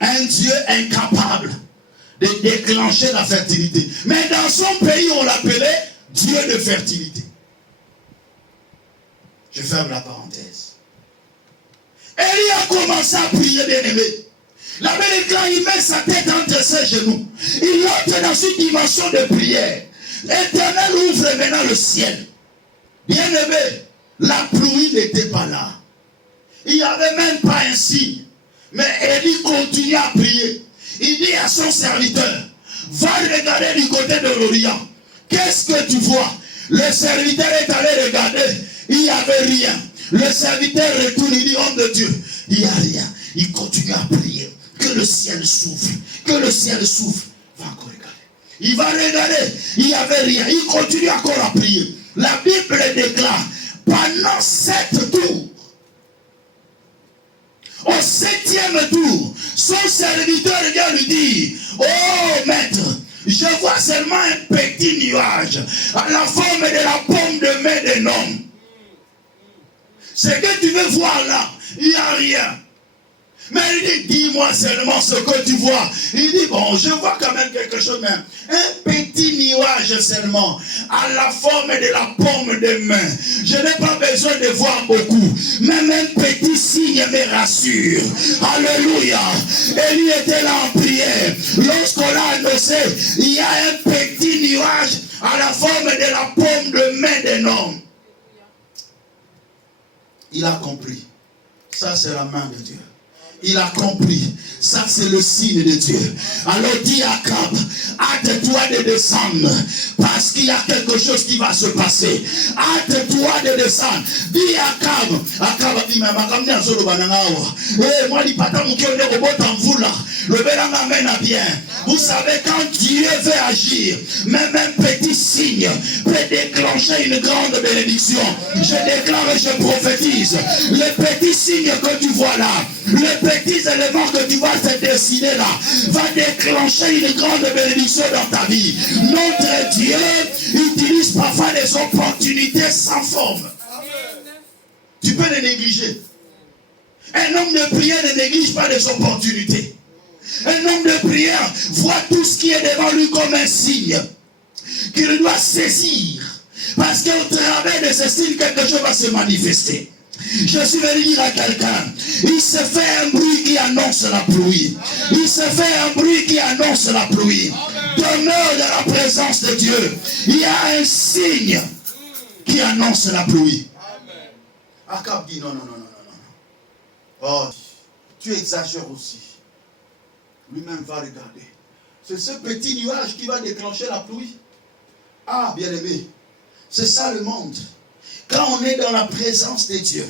un Dieu incapable de déclencher la fertilité. Mais dans son pays, on l'appelait Dieu de fertilité. Je ferme la parenthèse. Élie a commencé à prier, bien-aimé. La Bible déclare, il met sa tête entre ses genoux. Il entre dans une dimension de prière. L'Éternel ouvre maintenant le ciel. Bien-aimé, la pluie n'était pas là. Il n'y avait même pas un signe. Mais Élie continue à prier. Il dit à son serviteur, va regarder du côté de l'Orient. Qu'est-ce que tu vois? Le serviteur est allé regarder. Il n'y avait rien. Le serviteur retourne, il dit, homme de Dieu, il n'y a rien. Il continue à prier. Que le ciel s'ouvre. Que le ciel s'ouvre. Va encore regarder. Il va regarder. Il n'y avait rien. Il continue encore à prier. La Bible déclare, pendant 7 tours, au 7e tour, son serviteur vient lui dire, oh maître, je vois seulement un petit nuage à la forme de la paume de main d'un homme. Ce que tu veux voir là, il n'y a rien. Mais il dit, dis-moi seulement ce que tu vois. Il dit, bon, je vois quand même quelque chose même. Un petit nuage seulement, à la forme de la paume de main. Je n'ai pas besoin de voir beaucoup. Même un petit signe me rassure. Alléluia. Élie était là en prière. Lorsqu'on l'a annoncé, il y a un petit nuage à la forme de la paume de main d'un homme. Il a compris. Ça, c'est la main de Dieu. Il a compris. Ça, c'est le signe de Dieu. Alors dis à Akab, hâte-toi de descendre, parce qu'il y a quelque chose qui va se passer. Hâte-toi de descendre. Dis à Akab, Akab dit, mais ma camia solo banangawa. Eh, moi, il pata mon cœur de robot en vous là. Le bélang amène à bien. Vous savez, quand Dieu veut agir, même un petit signe peut déclencher une grande bénédiction. Je déclare et je prophétise. Les petits signes que tu vois là, les petits éléments que tu vois se dessiner là, va déclencher une grande bénédiction dans ta vie. Notre Dieu utilise parfois des opportunités sans forme. Tu peux les négliger. Un homme de prière ne néglige pas les opportunités. Un homme de prière voit tout ce qui est devant lui comme un signe qu'il doit saisir. Parce qu'au travers de ce signe, quelque chose va se manifester. Je suis venu dire à quelqu'un, il se fait un bruit qui annonce la pluie. Il se fait un bruit qui annonce la pluie. Demeure dans la présence de Dieu. Il y a un signe qui annonce la pluie. Akab dit non. Oh, tu exagères aussi. Lui-même va regarder. C'est ce petit nuage qui va déclencher la pluie. Ah, bien-aimé, c'est ça le monde. Quand on est dans la présence de Dieu,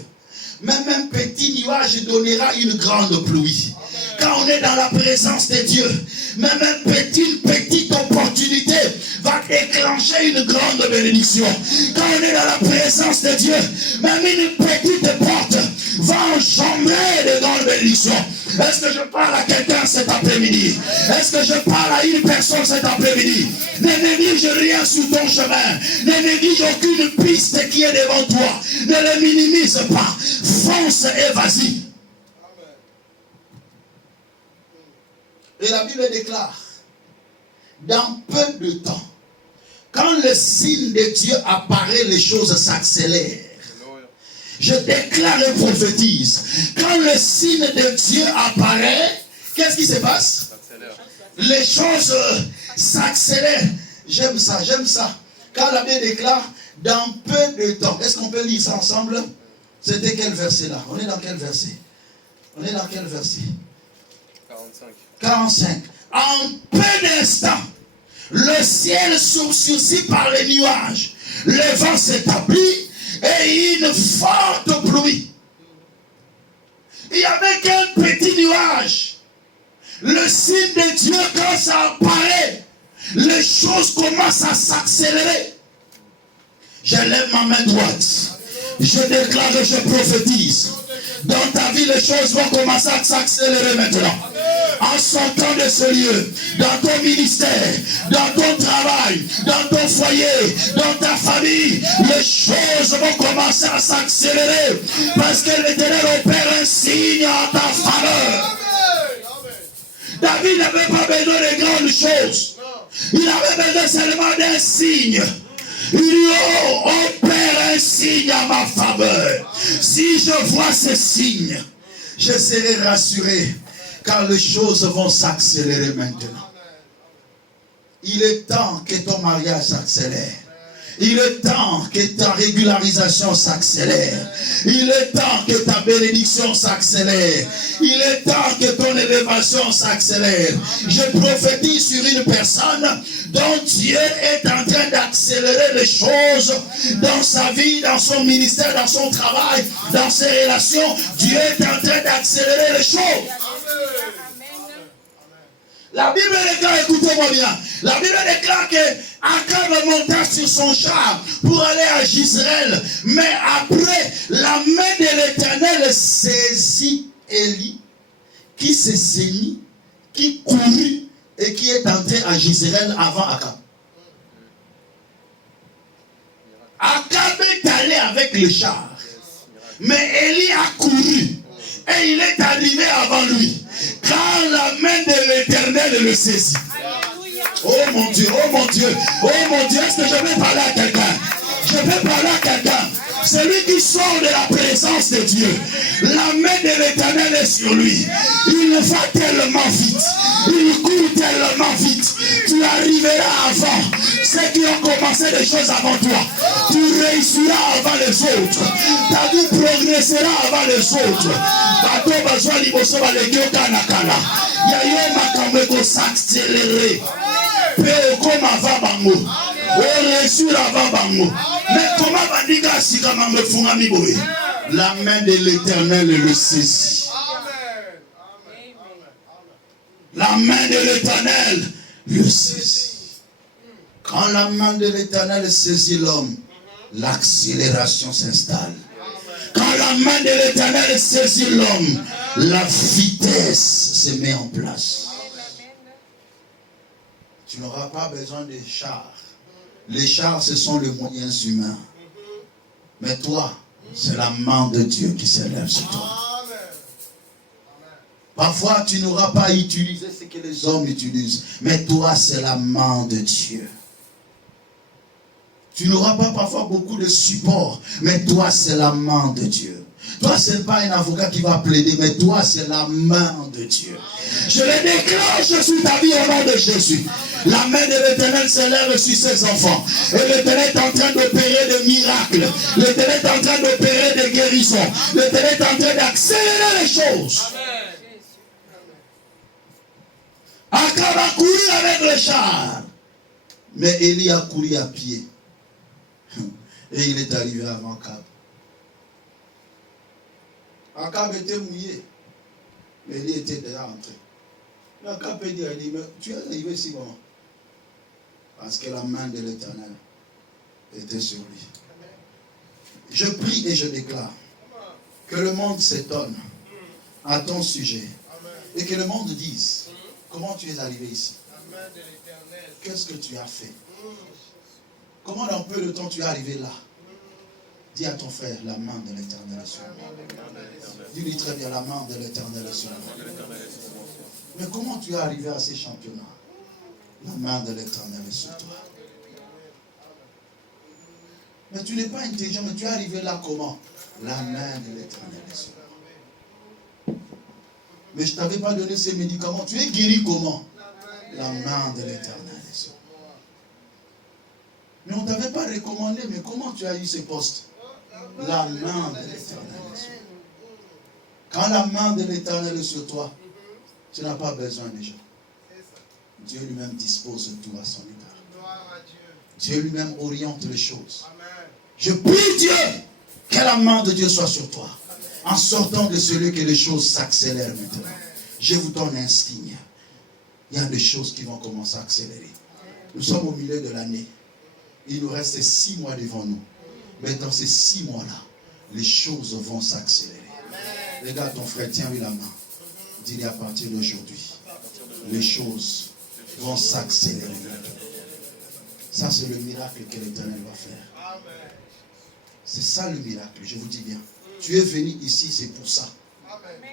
même un petit nuage donnera une grande pluie. Quand on est dans la présence de Dieu, même une petite opportunité va déclencher une grande bénédiction. Quand on est dans la présence de Dieu, même une petite porte va engendrer de grandes bénédictions. Est-ce que je parle à quelqu'un cet après-midi? Est-ce que je parle à une personne cet après-midi? Ne néglige rien sur ton chemin. Ne néglige aucune piste qui est devant toi. Ne le minimise pas. Fonce et vas-y. Et la Bible déclare, dans peu de temps, quand le signe de Dieu apparaît, les choses s'accélèrent. Je déclare et prophétise, quand le signe de Dieu apparaît, qu'est-ce qui se passe? Les choses s'accélèrent. J'aime ça. Quand la Bible déclare, dans peu de temps, est-ce qu'on peut lire ça ensemble? C'était quel verset là? On est dans quel verset? 45. En peu d'instants, le ciel sursit par les nuages, le vent s'établit et une forte pluie. Il n'y avait qu'un petit nuage. Le signe de Dieu, quand ça apparaît, les choses commencent à s'accélérer. Je lève ma main droite. Je déclare et je prophétise. Dans ta vie, les choses vont commencer à s'accélérer maintenant. En sortant de ce lieu, dans ton ministère, dans ton travail, dans ton foyer, dans ta famille, les choses vont commencer à s'accélérer parce que l'Éternel opère un signe en ta faveur. David n'avait pas besoin de grandes choses. Il avait besoin seulement d'un signe. Il dit, opère un signe en ma faveur. Si je vois ce signe, je serai rassuré. Car les choses vont s'accélérer maintenant. Il est temps que ton mariage s'accélère. Il est temps que ta régularisation s'accélère. Il est temps que ta bénédiction s'accélère. Il est temps que ton élévation s'accélère. Je prophétise sur une personne dont Dieu est en train d'accélérer les choses dans sa vie, dans son ministère, dans son travail, dans ses relations. Dieu est en train d'accélérer les choses. La Bible déclare, écoutez-moi bien, la Bible déclare que Akab monta sur son char pour aller à Jezreel. Mais après, la main de l'Éternel saisit Élie, qui se saignit, qui courut et qui est entré à Jezreel avant Akab. Akab est allé avec le char, mais Élie a couru et il est arrivé avant lui. Car la main de l'Éternel le saisit. Oh mon Dieu, est-ce que je vais parler à quelqu'un? Je vais parler à quelqu'un. Celui qui sort de la présence de Dieu, la main de l'Éternel est sur lui. Il va tellement vite. Il court tellement vite. Tu arriveras avant ceux qui ont commencé des choses avant toi. Tu réussiras avant les autres. Ta vie progressera avant les autres. Bato bazwa liboso baleki okanakana. Yayo makambo s'accélérer. Pe okoma avant bango. O réussir avant bango. Mais comment bandika sika mambe fungami boye? La main de l'Éternel le saisit. La main de l'Éternel le saisit. Quand la main de l'Éternel saisit l'homme, l'accélération s'installe. Quand la main de l'Éternel saisit l'homme, la vitesse se met en place. Tu n'auras pas besoin de chars. Les chars, ce sont les moyens humains. Mais toi, c'est la main de Dieu qui s'élève sur toi. Parfois, tu n'auras pas utilisé ce que les hommes utilisent. Mais toi, c'est la main de Dieu. Tu n'auras pas parfois beaucoup de support. Mais toi, c'est la main de Dieu. Toi, ce n'est pas un avocat qui va plaider. Mais toi, c'est la main de Dieu. Je le déclenche sur ta vie au nom de Jésus. La main de l'Éternel s'élève sur ses enfants. Et l'Éternel est en train d'opérer des miracles. L'Éternel est en train d'opérer des guérisons. L'Éternel est en train d'accélérer les choses. Akab a couru avec le char. Mais Élie a couru à pied. Et il est arrivé avant Akab. Akab était mouillé. Mais Élie était déjà entré. Mais Akab a dit, mais tu es arrivé ici comment? Parce que la main de l'Éternel était sur lui. Je prie et je déclare que le monde s'étonne à ton sujet. Et que le monde dise, comment tu es arrivé ici? Qu'est-ce que tu as fait? Comment dans peu de temps tu es arrivé là? Dis à ton frère, la main de l'Éternel est sur moi. Dis-lui très bien, la main de l'Éternel est sur moi. Mais comment tu es arrivé à ces championnats? La main de l'Éternel est sur toi. Mais tu n'es pas intelligent, mais tu es arrivé là comment? La main de l'Éternel est sur toi. Mais je ne t'avais pas donné ces médicaments. Tu es guéri comment? La main de l'Éternel est sur toi. Mais on ne t'avait pas recommandé, mais comment tu as eu ces postes? La main de l'Éternel est sur toi. Quand la main de l'Éternel est sur toi, tu n'as pas besoin des gens. Dieu lui-même dispose tout à son égard. Dieu lui-même oriente les choses. Je prie Dieu que la main de Dieu soit sur toi. En sortant de celui que les choses s'accélèrent maintenant. Je vous donne un signe. Il y a des choses qui vont commencer à accélérer. Nous sommes au milieu de l'année. Il nous reste 6 mois devant nous. Mais dans ces 6 mois-là, les choses vont s'accélérer. Regarde ton frère, tiens-lui la main. Dis-lui à partir d'aujourd'hui, les choses vont s'accélérer. Ça, c'est le miracle que l'Éternel va faire. C'est ça le miracle, je vous dis bien. Tu es venu ici, c'est pour ça.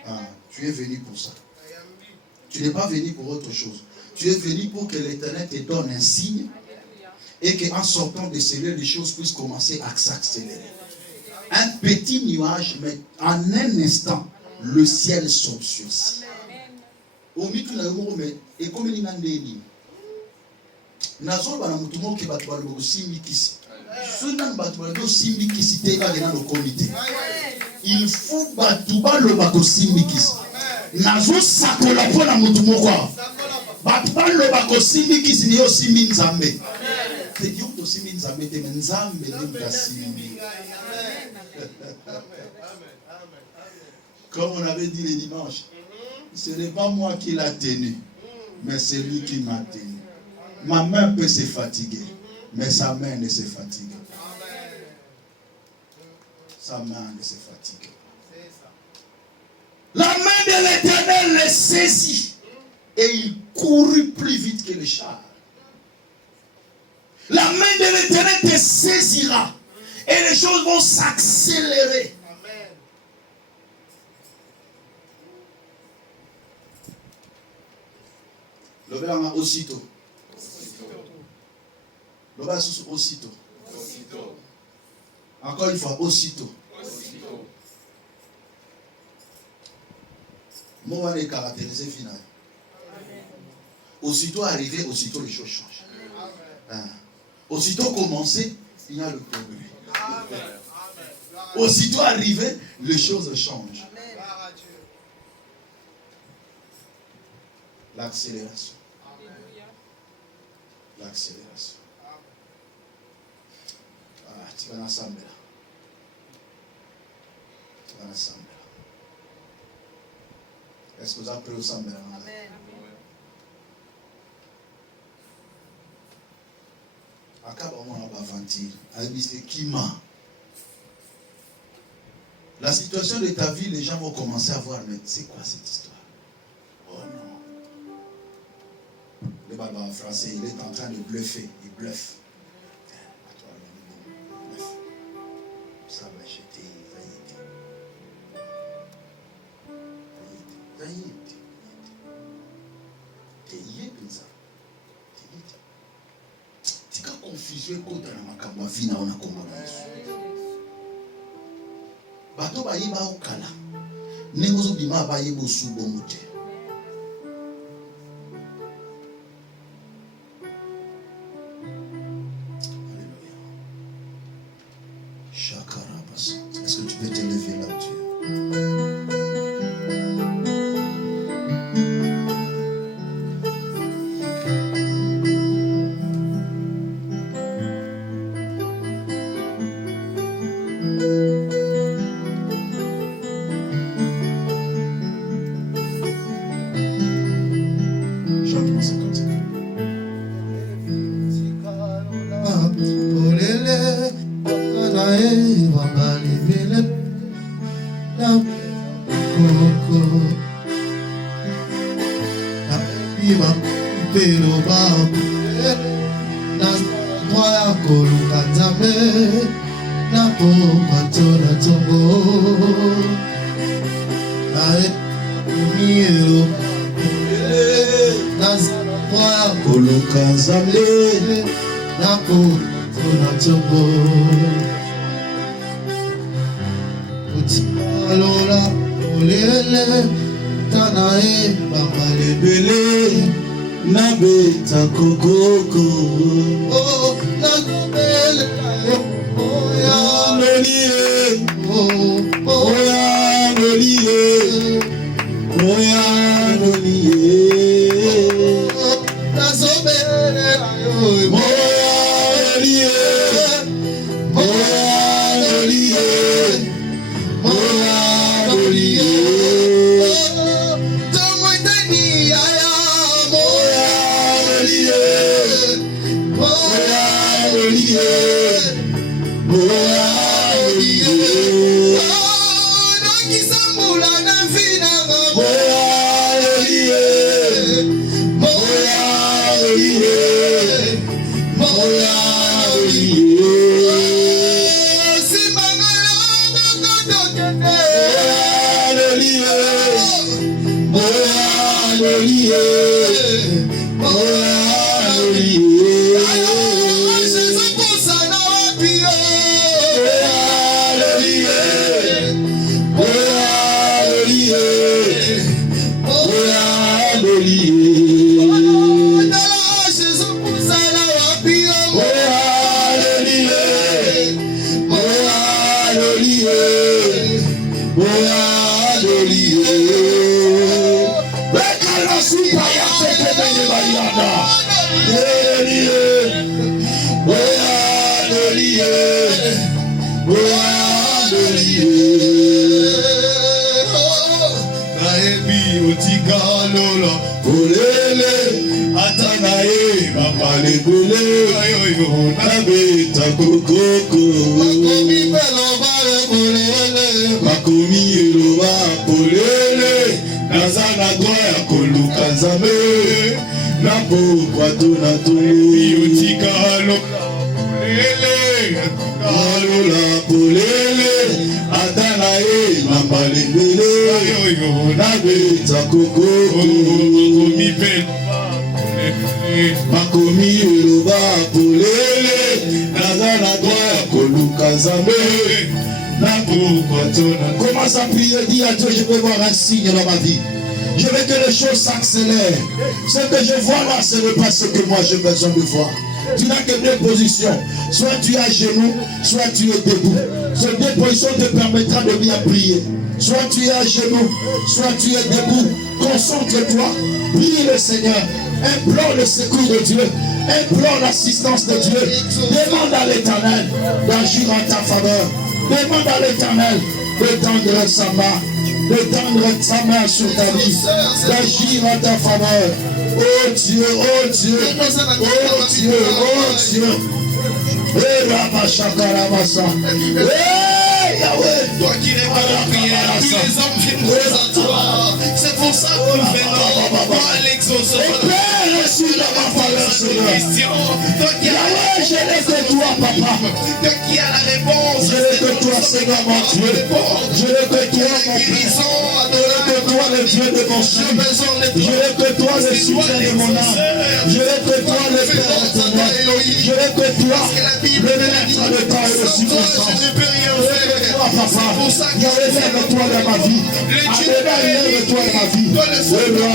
Ah, tu es venu pour ça. Tu n'es pas venu pour autre chose. Tu es venu pour que l'Éternel te donne un signe et qu'en sortant de cela, les choses puissent commencer à s'accélérer. Un petit nuage, mais en un instant, le ciel saute sur ci. Au milieu de la mais et comme il y a des nazoba na mutu moke batu balo simbi kisi. Sona batu balo simbi kisi te ba gena no comité. Il faut batu balo bako simbi kisi. Nazo sakola pona mutu moko. Batu balo bako simbi kisi ni yo simbi nzambe. Te dio to simbi nzambe te nzambe ni ka simbi. Comme on avait dit les dimanches, ce n'est pas moi qui l'a tenu, mais c'est lui qui m'a tenu. Ma main peut se fatiguer, mais sa main ne se fatigue pas. Sa main ne se fatigue pas. La main de l'Éternel le saisit et il courut plus vite que le char. La main de l'Éternel te saisira et les choses vont s'accélérer. L'obélement aussitôt. L'obélement aussitôt. Encore une fois, aussitôt. Moi, on va les caractériser finalement. Aussitôt arrivé, aussitôt les choses changent. Aussitôt commencé, il y a le progrès. Aussitôt arrivé, les choses changent. L'accélération. L'accélération. Tu vas l'ensemble là. Tu vas l'ensemble là. Est-ce que vous avez pris ensemble là? Amen. La situation de ta vie, les gens vont commencer à voir, mais c'est quoi cette histoire? Oh non. Le baba en français, il est en train de bluffer. Il bluffe. Ça va jeter. Tika confusion kota na makambo ya vina ona kombo na Yesu. Bato bayeba okala. Nengozo bima bayeba osubo mote. Alléluia. Shakara basa. Est-ce que tu peux te lever là, Dieu? Commence à prier, dis à Dieu, je peux voir un signe dans ma vie. Je veux que les choses s'accélèrent. Ce que je vois là, ce n'est pas ce que moi j'ai besoin de voir. Tu n'as que deux positions. Soit tu es à genoux, soit tu es debout. Ces deux positions te permettront de bien prier. Soit tu es à genoux, soit tu es debout. Concentre-toi, prie le Seigneur. Implore le secours de Dieu. Implore l'assistance de Dieu. Demande à l'Éternel d'agir en ta faveur. Demande à l'Éternel de tendre sa main. De tendre sa main sur ta vie. D'agir en ta faveur. Oh Dieu, oh Dieu, oh Dieu, oh Dieu. Eh, Rabashakarabasa. Eh, Yahweh. Toi qui réponds aux prières, tous les hommes viennent à toi. C'est pour ça que nous venons à l'exaucement. Père, reçu dans ma faveur, Seigneur. Toi qui Yahweh, je n'ai que toi, papa. Toi qui as la réponse. Je n'ai que toi, Seigneur, mon Dieu. Je n'ai que toi, mon Père. Je n'ai que toi, le Dieu de mon salut. Je n'ai que toi, le soutien de mon âme. Je n'ai que toi, le Père éternel. Je n'ai que toi, le maître de temps et de circonstance. Je ne peux rien faire. Papa, Yahweh, lève-toi dans ma vie. Adonai, lève-toi dans ma vie. Lève-toi, Seigneur.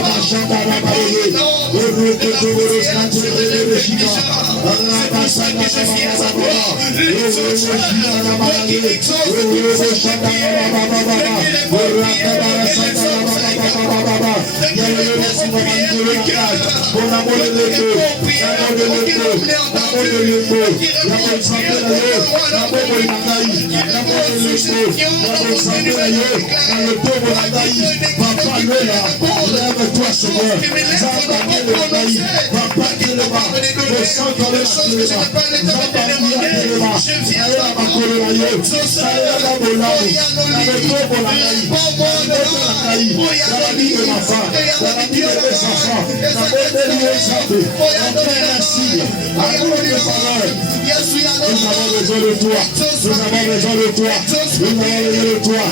Nous avons besoin de toi. Nous avons besoin de toi. Nous avons besoin de toi.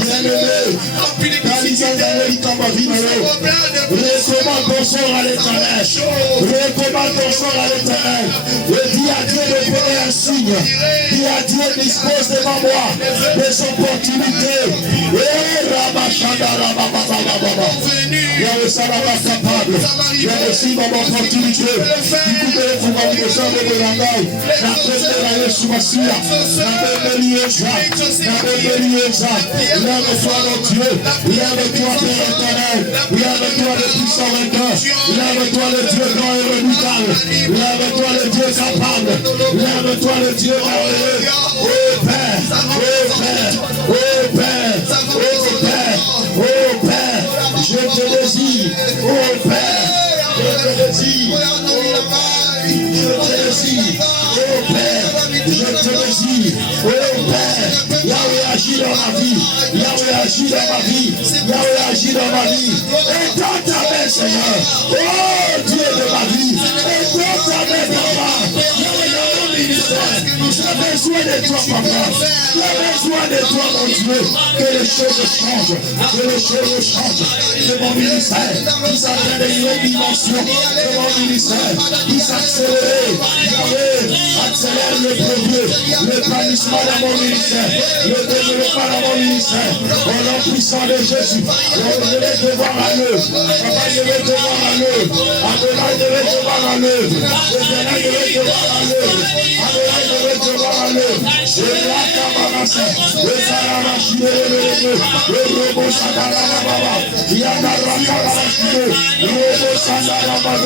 Bien-aimé, recommande ton sort à l'Éternel. Recommande ton sort à l'Éternel. Et dis à Dieu de donner un signe. Dis à Dieu dispose devant moi des opportunités. Et il y a le salama capable. Il y a le signe d'opportunité. Du coup, il faut que les gens de la main. La première année sous ma scie. La première lève-toi notre Dieu. Lève-toi Père éternel. Lève-toi le puissant vainqueur. Lève-toi le Dieu grand et redoutable. Lève-toi le Dieu capable. Lève-toi le Dieu merveilleux. Oh Père, oh Père, oh Père, oh Père, oh Père, je te désire, oh Père, je te désire, oh Père, je te désire, oh Père, je te désire, oh Père, Yahweh agit dans ma vie, Yahweh agit dans ma vie, Yahweh agit dans ma vie, et dans ta main Seigneur, oh Dieu de ma vie, et dans ta main papa, Yahweh dans mon ministère, j'ai besoin de toi papa, j'ai besoin de toi mon Dieu, que les choses changent, que les choses changent, que mon ministère puisse atteindre une autre dimension, que mon ministère puisse accélérer, Yahweh, accélère le progrès, le planissement dans mon ministère, le développement dans mon ministère, au nom puissant de Jésus, je vais te voir à l'œuvre, papa je vais te voir à l'œuvre, Adonai je vais te voir à l'œuvre, Adonai je vais te voir à l'œuvre, Adonai je vais te voir à l'œuvre, et la camarasa, le saramachide, le robot sadarababa, Yandara camarachide, le robot sadarababa,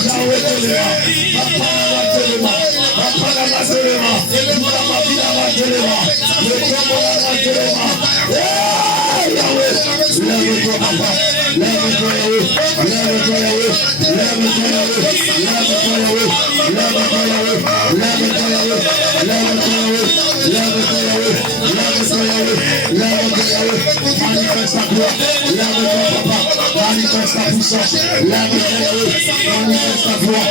Yahweh Telema, Papa Telema, Papa Telema, Papa Telema, le robot Telema, Yahweh, lève-toi papa, lève-toi Yahweh, lève-toi Yahweh, lève-toi Yahweh, lève-toi Yahweh, lève-toi Yahweh, lève-toi Yahweh, lève-toi Yahweh, lève-toi Yahweh, lève-toi Yahweh, lève-toi Yahweh, manifeste ta gloire, lève-toi papa, manifeste ta puissance, lève-toi Yahweh, manifeste ta gloire,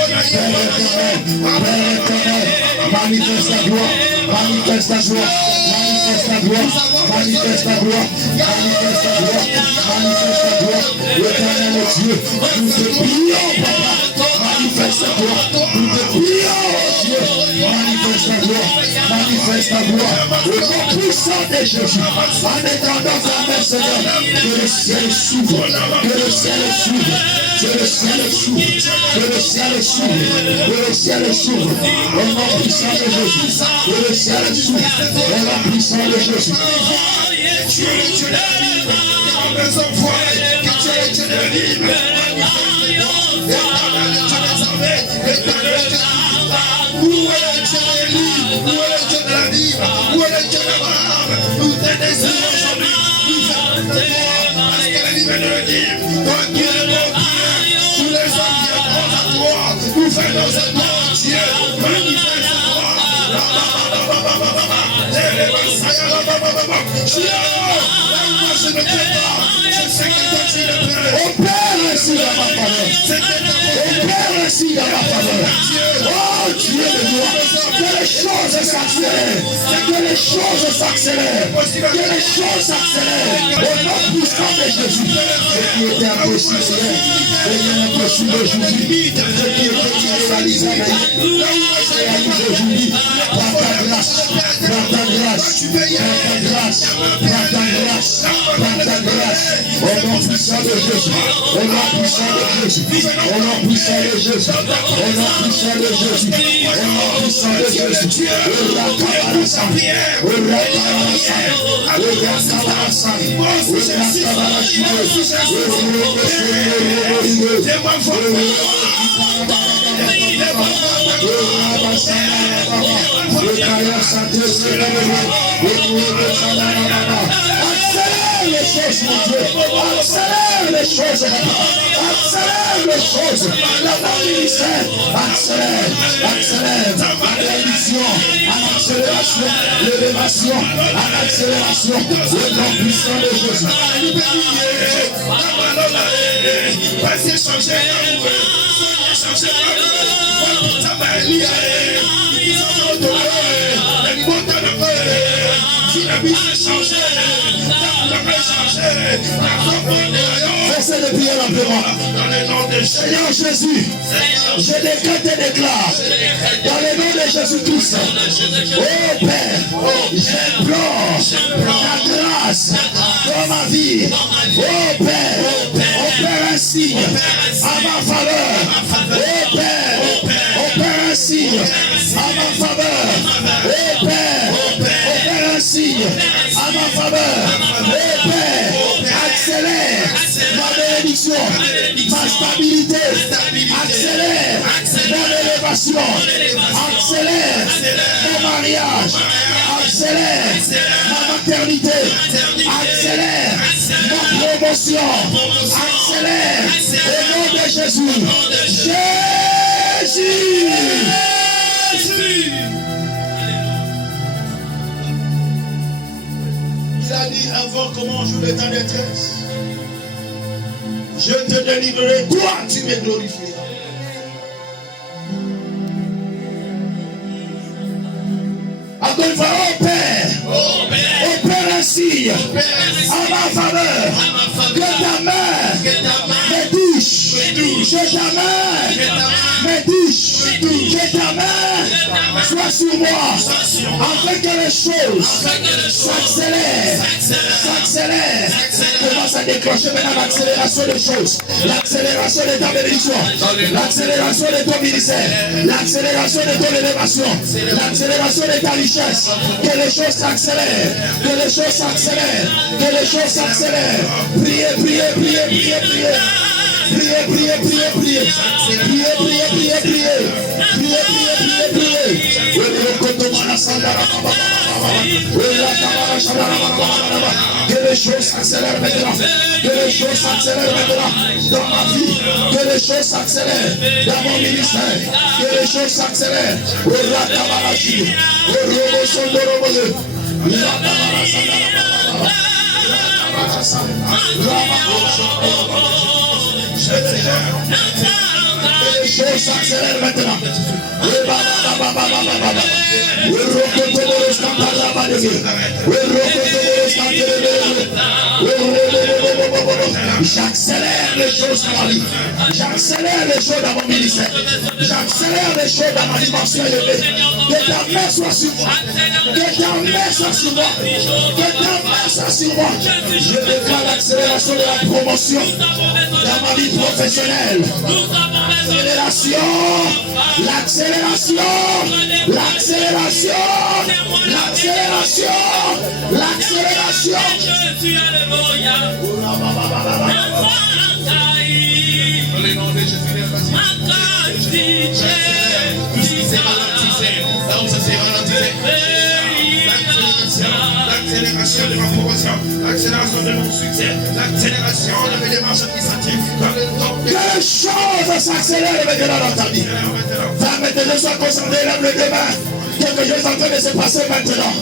Père éternel, manifeste ta gloire, manifeste ta joie, manifeste ta gloire, manifeste ta gloire, manifeste ta gloire, manifeste ta gloire, l'éternel est Dieu, nous te prions papa, manifeste ta gloire, nous te prions Dieu, manifeste ta gloire. Manifeste ta gloire. Au nom puissant de Jésus. En étendant ta main, Seigneur, que le ciel s'ouvre. Que le ciel s'ouvre. Que le ciel s'ouvre. Que le ciel s'ouvre. Que le ciel s'ouvre. Au nom puissant de Jésus. Que le ciel s'ouvre. Au nom puissant de Jésus. Opère ainsi dans ma faveur. Opère ainsi dans ma faveur. Oh Dieu de gloire, que les choses s'accélèrent. Que les choses s'accélèrent. Que les choses s'accélèrent. Au nom puissant de Jésus. Ce qui était impossible hier devient impossible aujourd'hui. Ce qui était irréalisable hier réalise aujourd'hui. Par ta grâce, par ta grâce, par ta grâce, par ta grâce, par ta grâce. Au nom puissant de Jésus. Au nom puissant de Jésus. Au nom puissant de Jésus. Au nom puissant de Jésus. Au nom puissant de Jésus. Accélère les choses, mon Dieu. Accélère les choses. Accélère les choses. La ministère. Accélère. Accélère. La bénédiction. En accélération. L'élévation. En accélération. Le nom puissant de Jésus. Faites de prier l'emprunt. Seigneur Jésus, je décrète et déclare dans le nom de Jésus-Christ. Oh Père, j'implore ta grâce dans ma vie. Oh Père, opère un signe à ma faveur. Oh Père, opère un signe à ma faveur. Oh Père, opère un signe à ma faveur. Oh Père, accélère ma bénédiction, ma stabilité, accélère mon élévation, accélère mon mariage, accélère ma maternité, accélère ma promotion, accélère au nom de Jésus. Jésus! Il a dit avant comment jouer ta détresse. Je te délivrerai, toi tu me glorifieras. Encore une fois, oh Père, opère un signe à ma faveur, que ta main me touche, que ta main me touche, que ta main soit sur moi, afin que les choses s'accélèrent. Commence à déclencher maintenant l'accélération des choses, l'accélération de ta bénédiction, l'accélération de ton ministère, l'accélération de ton élévation, l'accélération de ta richesse. Que les choses s'accélèrent, que les choses s'accélèrent, que les choses s'accélèrent. Priez, priez, priez, priez, priez. Priez, priez, priez, priez. Priez, priez, priez, priez. Priez, priez, priez, priez. Que les choses s'accélèrent maintenant. Que les choses s'accélèrent maintenant dans ma vie. Que les choses s'accélèrent dans mon ministère. Que les choses s'accélèrent. Les choses s'accélèrent maintenant. J'accélère les choses dans ma vie. J'accélère les choses dans mon ministère. J'accélère les choses dans ma dimension élevée. Que ta main soit sur moi. Que ta main soit sur moi. Que ta main soit sur moi. Je déclare l'accélération de la promotion dans ma vie professionnelle. L'accélération, l'accélération, l'accélération, l'accélération, l'accélération. Dans le nom de Jésus, l'accélération de ma promotion, l'accélération de mon succès, l'accélération de mes démarches administratives. Quelle chose s'accélère maintenant dans ta vie. Va maintenant, sois concentré, lève les mains. Quelque chose est en train de se passer maintenant.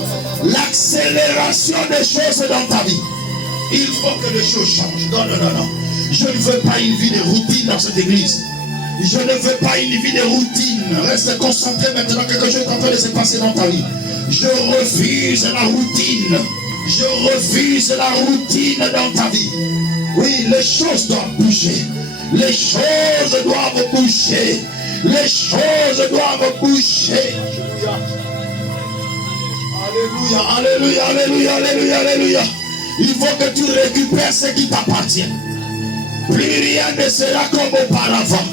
L'accélération des choses dans ta vie. Il faut que les choses changent. Non, non, non, non. Je ne veux pas une vie de routine dans cette église. Je ne veux pas une vie de routine. Reste concentré maintenant. Quelque chose est en train de se passer dans ta vie. Je refuse la routine. Je refuse la routine dans ta vie. Oui, les choses doivent bouger. Les choses doivent bouger. Les choses doivent bouger. Alléluia, alléluia, alléluia, alléluia, alléluia. Il faut que tu récupères ce qui t'appartient. Plus rien ne sera comme auparavant.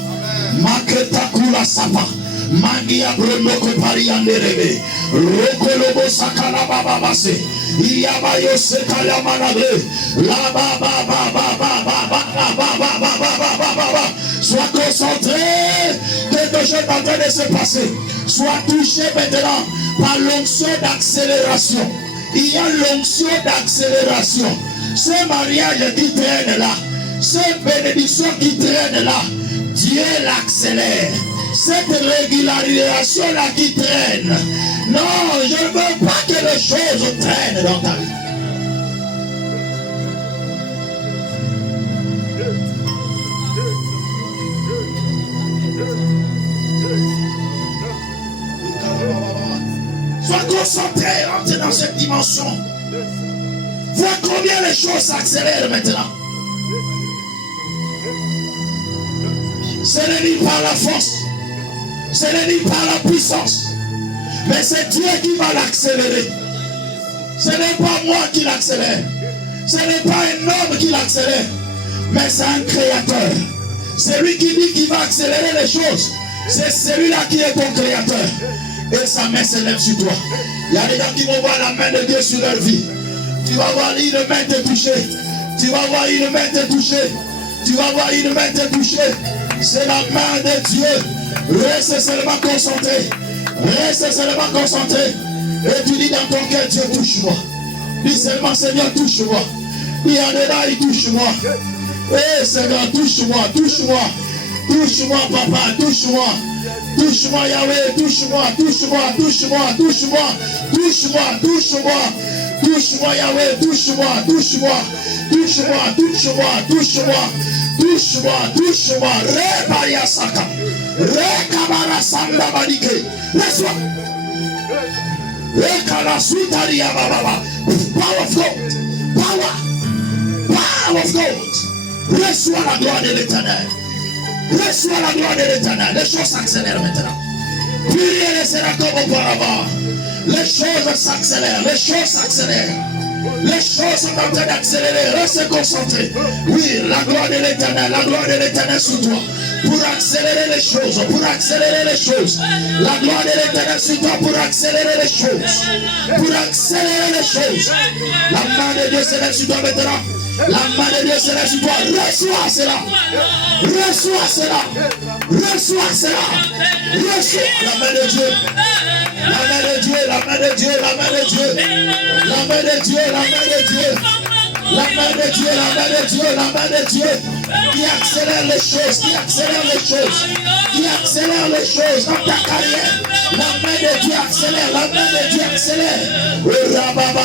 Maketakula sapa. Mangia bremoko parianderebe. Rokolobo sakala baba base. Iyabayo sekala manabre. La baba baba baba baba baba baba. Sois concentré. Quelque chose est en train de se passer. Sois touché maintenant par l'onction d'accélération. Il y a l'onction d'accélération. Ce mariage qui traîne là, cette bénédiction qui traîne là, Dieu l'accélère. Cette régularisation là qui traîne. Non, je ne veux pas que les choses traînent dans ta vie. Sois concentré, rentre dans cette dimension. Vois combien les choses s'accélèrent maintenant. Ce n'est ni par la force, ce n'est ni par la puissance, mais c'est Dieu qui va l'accélérer. Ce n'est pas moi qui l'accélère, ce n'est pas un homme qui l'accélère, mais c'est un créateur. C'est lui qui dit qu'il va accélérer les choses. C'est celui-là qui est ton créateur. Et sa main se lève sur toi. Il y a des gens qui vont voir la main de Dieu sur leur vie. Tu vas voir une main te toucher. Tu vas voir une main te toucher. Tu vas voir une main te toucher. C'est la main de Dieu. Reste seulement concentré. Reste seulement concentré. Et tu dis dans ton cœur, Dieu touche-moi. Dis seulement, Seigneur, touche-moi. Dis en dedans, il touche-moi. Eh Seigneur, touche-moi, touche-moi. Touche-moi, papa, touche-moi. Touche-moi, Yahweh, touche-moi, touche-moi, touche-moi, touche-moi, touche-moi, touche-moi. Touche-moi, Yahweh, touche-moi, touche-moi, touche-moi, touche-moi, touche-moi, touche-moi, touche-moi. Rebaria Saka. Rekabara Sanda Badike. Laisse-moi. Rekala Sutaria Baba. Power of God. Power of God. Reçois la gloire de l'Éternel. Reçois la gloire de l'Éternel. Les choses s'accélèrent maintenant. Plus rien ne sera comme auparavant. Les choses s'accélèrent. Les choses s'accélèrent. Les choses sont en train d'accélérer. Reste concentré. Oui, la gloire de l'Éternel. La gloire de l'Éternel sur toi. Pour accélérer les choses. Pour accélérer les choses. La gloire de l'Éternel sur toi. Pour accélérer les choses. Pour accélérer les choses. La main de Dieu se lève sur toi maintenant. La main de Dieu se lève sur toi. Reçois cela. Reçois cela. Reçois cela. Reçois la main de Dieu. La main de Dieu. La main de Dieu. La main de Dieu. La main de Dieu. La main de Dieu. La main de Dieu. La main de Dieu. La main de Dieu. Qui accélère les choses. Qui accélère les choses. Qui accélère les choses dans ta carrière. La main de Dieu accélère. La main de Dieu accélère. La main de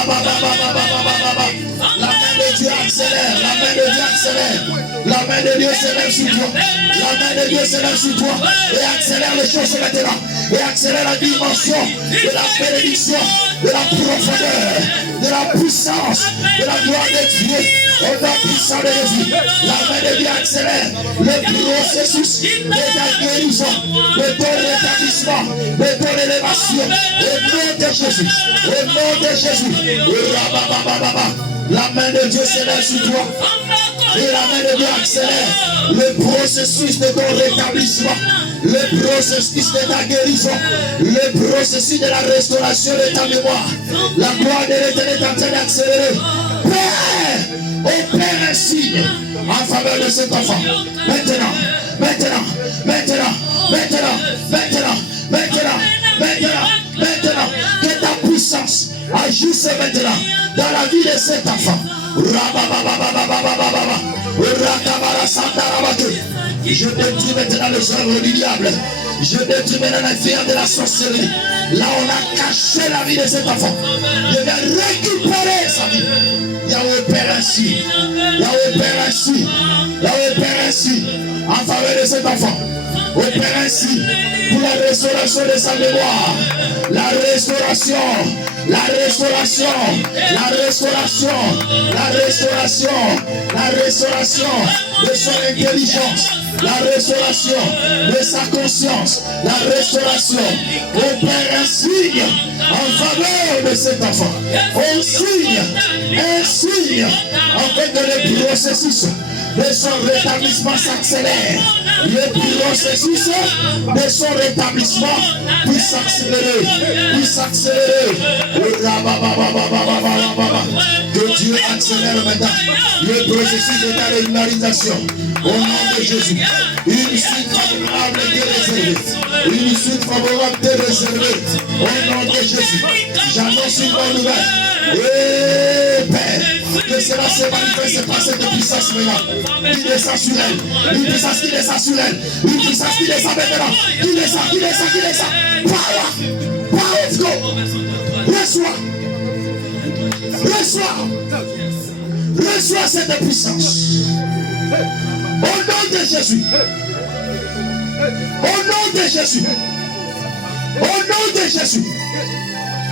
Dieu accélère. La main de Dieu accélère. accélère. La main de Dieu s'élève sur toi. La main de Dieu s'élève sur toi. Et accélère les choses maintenant. Et accélère la dimension de la bénédiction, de la profondeur, de la puissance, de la gloire de Dieu. Au nom puissant de Jésus. La main de Dieu accélère le processus de ta guérison, de ton rétablissement, de ton élévation. Au nom de Jésus. Au nom de Jésus. La main de Dieu s'élève sur toi. Et la main de Dieu accélère le processus de ton rétablissement, le processus de ta guérison, le processus de la restauration de ta mémoire. La gloire de l'Éternel est en train d'accélérer. Père, opère un signe en faveur de cet enfant. Maintenant, maintenant, maintenant, maintenant, maintenant, maintenant, maintenant, maintenant, que ta puissance agisse maintenant dans la vie de cet enfant. Je détruis maintenant les œuvres du diable. Je détruis maintenant l'influence de la sorcellerie. Là on a caché la vie de cet enfant. Je vais récupérer sa vie. Yahweh Père ainsi. Yahweh Père ainsi. Yahweh Père ainsi. En faveur de cet enfant. Opère ainsi pour la restauration de sa mémoire. La restauration. La restauration, la restauration, la restauration, la restauration de son intelligence, la restauration de sa conscience, la restauration. Opère un signe en faveur de cet enfant. Un signe, afin que le processus de son rétablissement s'accélère. Le processus de son rétablissement puisse s'accélérer, puisse s'accélérer. Que Dieu accélère maintenant le processus de ta régularisation. Au nom de Jésus, une suite favorable est réservée. Une suite favorable est réservée. Au nom de Jésus, j'annonce une bonne nouvelle. Et Père, que cela se manifeste par cette puissance maintenant. Qui descend sur elle. Une puissance qui descend sur elle. Une puissance qui descend maintenant. Qui descend, qui descend, qui descend. Power. Power of God. Reçois. Reçois. Reçois cette puissance. Au nom de Jésus. Au nom de Jésus. Au nom de Jésus.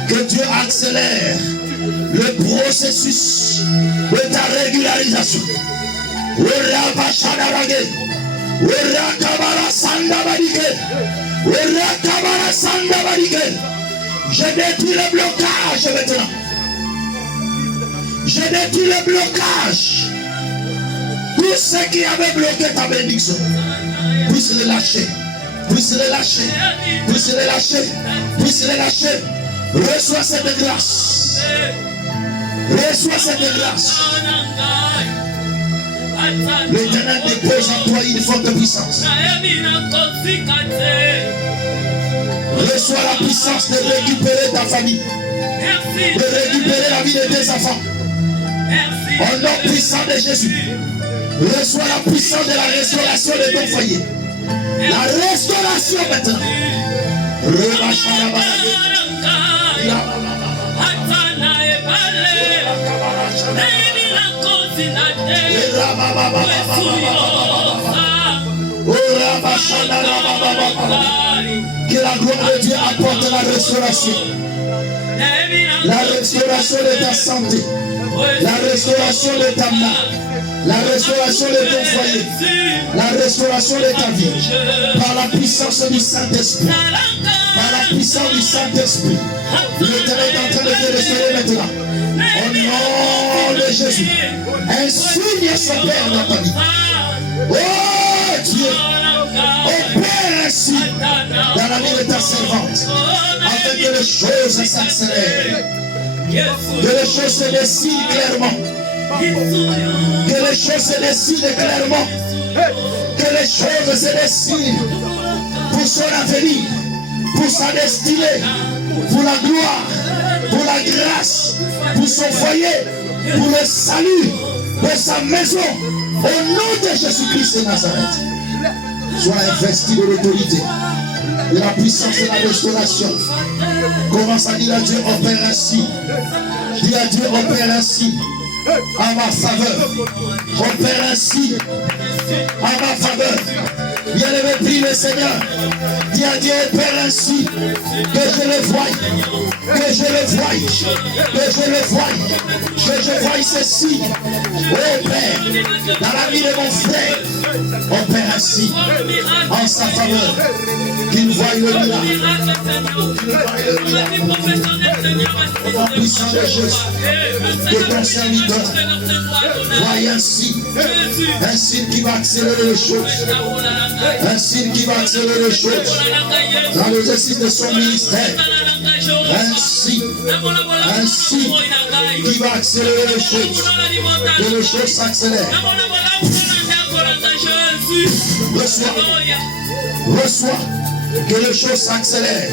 Que Dieu accélère le processus de ta régularisation. Je détruis le blocage maintenant. Je détruis le blocage. Tout ce qui avait bloqué ta bénédiction, puisse les lâcher. Puisse les lâcher. Puisse les lâcher. Puisse les lâcher. Reçois cette grâce. Reçois cette grâce. L'Éternel dépose en toi une forte puissance. Reçois la puissance de récupérer ta famille. De récupérer la vie de tes enfants. Au nom puissant de Jésus. Reçois la puissance de la restauration de ton foyer. La restauration maintenant. Que la gloire de Dieu apporte la restauration. La restauration de ta santé. La restauration de ta main. La restauration de ton foyer. La restauration de ta vie. Par la puissance du Saint-Esprit. Par la puissance du Saint-Esprit. L'Éternel est en train de te restaurer maintenant. Au nom de Jésus. Un signe s'opère dans ta vie. Oh Dieu. Opère ainsi dans la vie de ta servante. Afin que les choses s'accélèrent. Que les choses se décident clairement. Que les choses se décident clairement. Que les choses se décident pour son avenir, pour sa destinée, pour la gloire, pour la grâce, pour son foyer, pour le salut de sa maison. Au nom de Jésus-Christ de Nazareth, sois investi de l'autorité, de la puissance et de la restauration. Commence à dire à Dieu, opère ainsi. Dis à Dieu, opère ainsi. en ma faveur. Opère ainsi en ma faveur. Bien-aimé, prie le Seigneur. Dis à Dieu, opère ainsi que je le voie, que je le voie, que je le voie, que je voie ceci. Oh Père, dans la vie de mon frère, opère ainsi en sa faveur. Qu'il voie le miracle, qu'il voie le miracle. Au nom puissant de Jésus, que ton serviteur voie ainsi un signe qui va accélérer les choses, un signe qui va accélérer les choses dans l'exercice de son ministère, un signe qui va accélérer les choses, que les choses s'accélèrent. Reçois, que les choses s'accélèrent,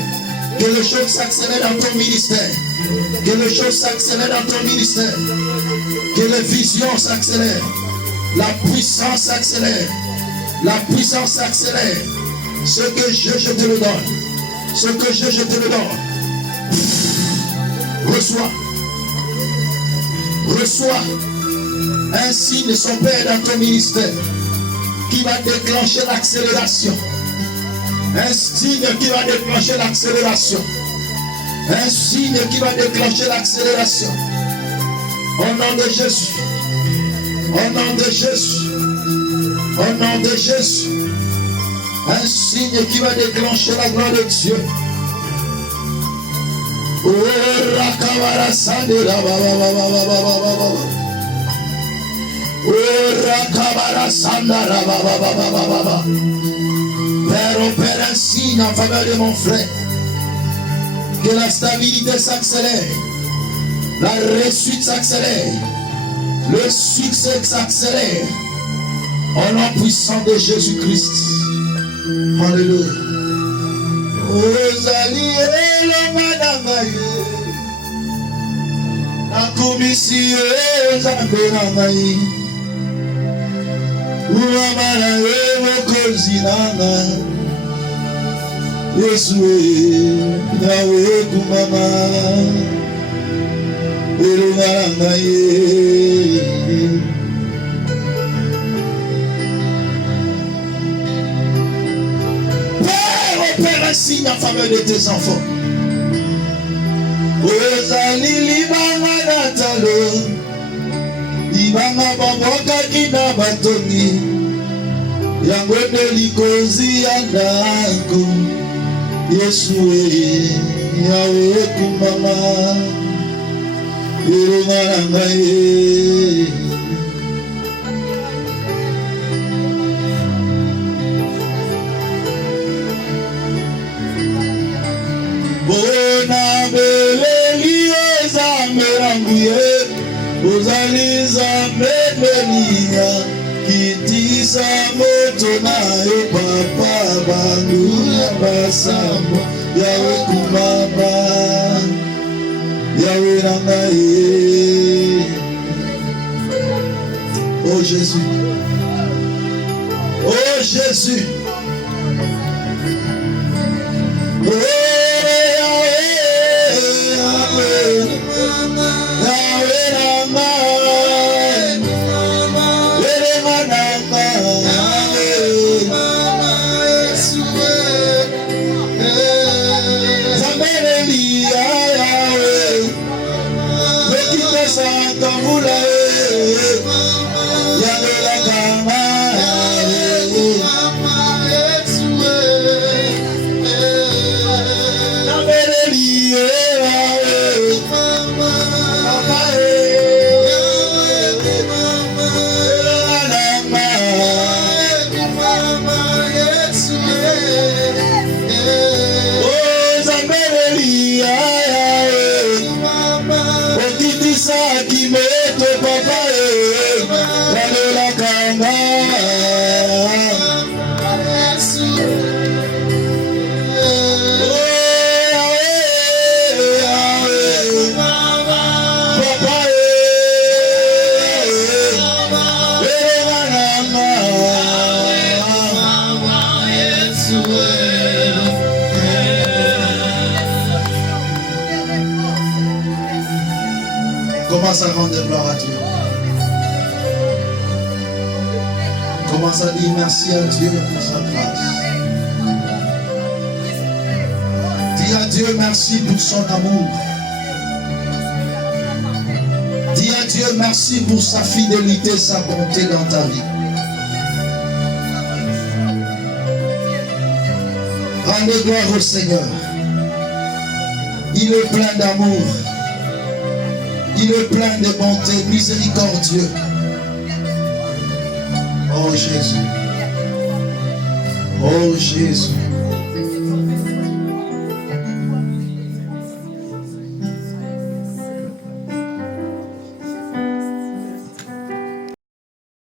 que les choses s'accélèrent dans ton ministère, que les choses s'accélèrent dans ton ministère, que les visions s'accélèrent, la puissance s'accélère, la puissance s'accélère. Ce que je te le donne, ce que je te le donne. Reçois un signe de son Père dans ton ministère qui va déclencher l'accélération. Un signe qui va déclencher l'accélération. Un signe qui va déclencher l'accélération. Au nom de Jésus. Au nom de Jésus. Au nom de Jésus. Un signe qui va déclencher la gloire de Dieu. Oh, Rakavara Sandera Baba. Oh, Rakavara Sandara Baba. Père, opère un signe en faveur de mon frère. Que la stabilité s'accélère. La réussite s'accélère. Le succès s'accélère. Au nom puissant de Jésus-Christ. Alléluia. Ozali elonga nakumisi ezambe na ngai uamana mokonzi nanga Yesu nawe kumama elonga na ngai. Opère un signe en faveur de tes enfants. Ozali libanga natalo, libanga baboka kina batongi, yango de likozi ya ndako. Yesu yawe kumama, elonga na ngai. Bona beleli ezameranguye ozali zambebelia kitisa moto na yo papa bangu ya basambo yawe kumaba yawe nangaye. Oh Jésus, oh Jésus, oh Commence à rendre gloire à Dieu. Commence à dire merci à Dieu pour sa grâce. Dis à Dieu merci pour son amour. Dis à Dieu merci pour sa fidélité, sa bonté dans ta vie. Rendez gloire au Seigneur. Il est plein d'amour. Il est plein de bonté, miséricordieux. Oh Jésus. Oh Jésus.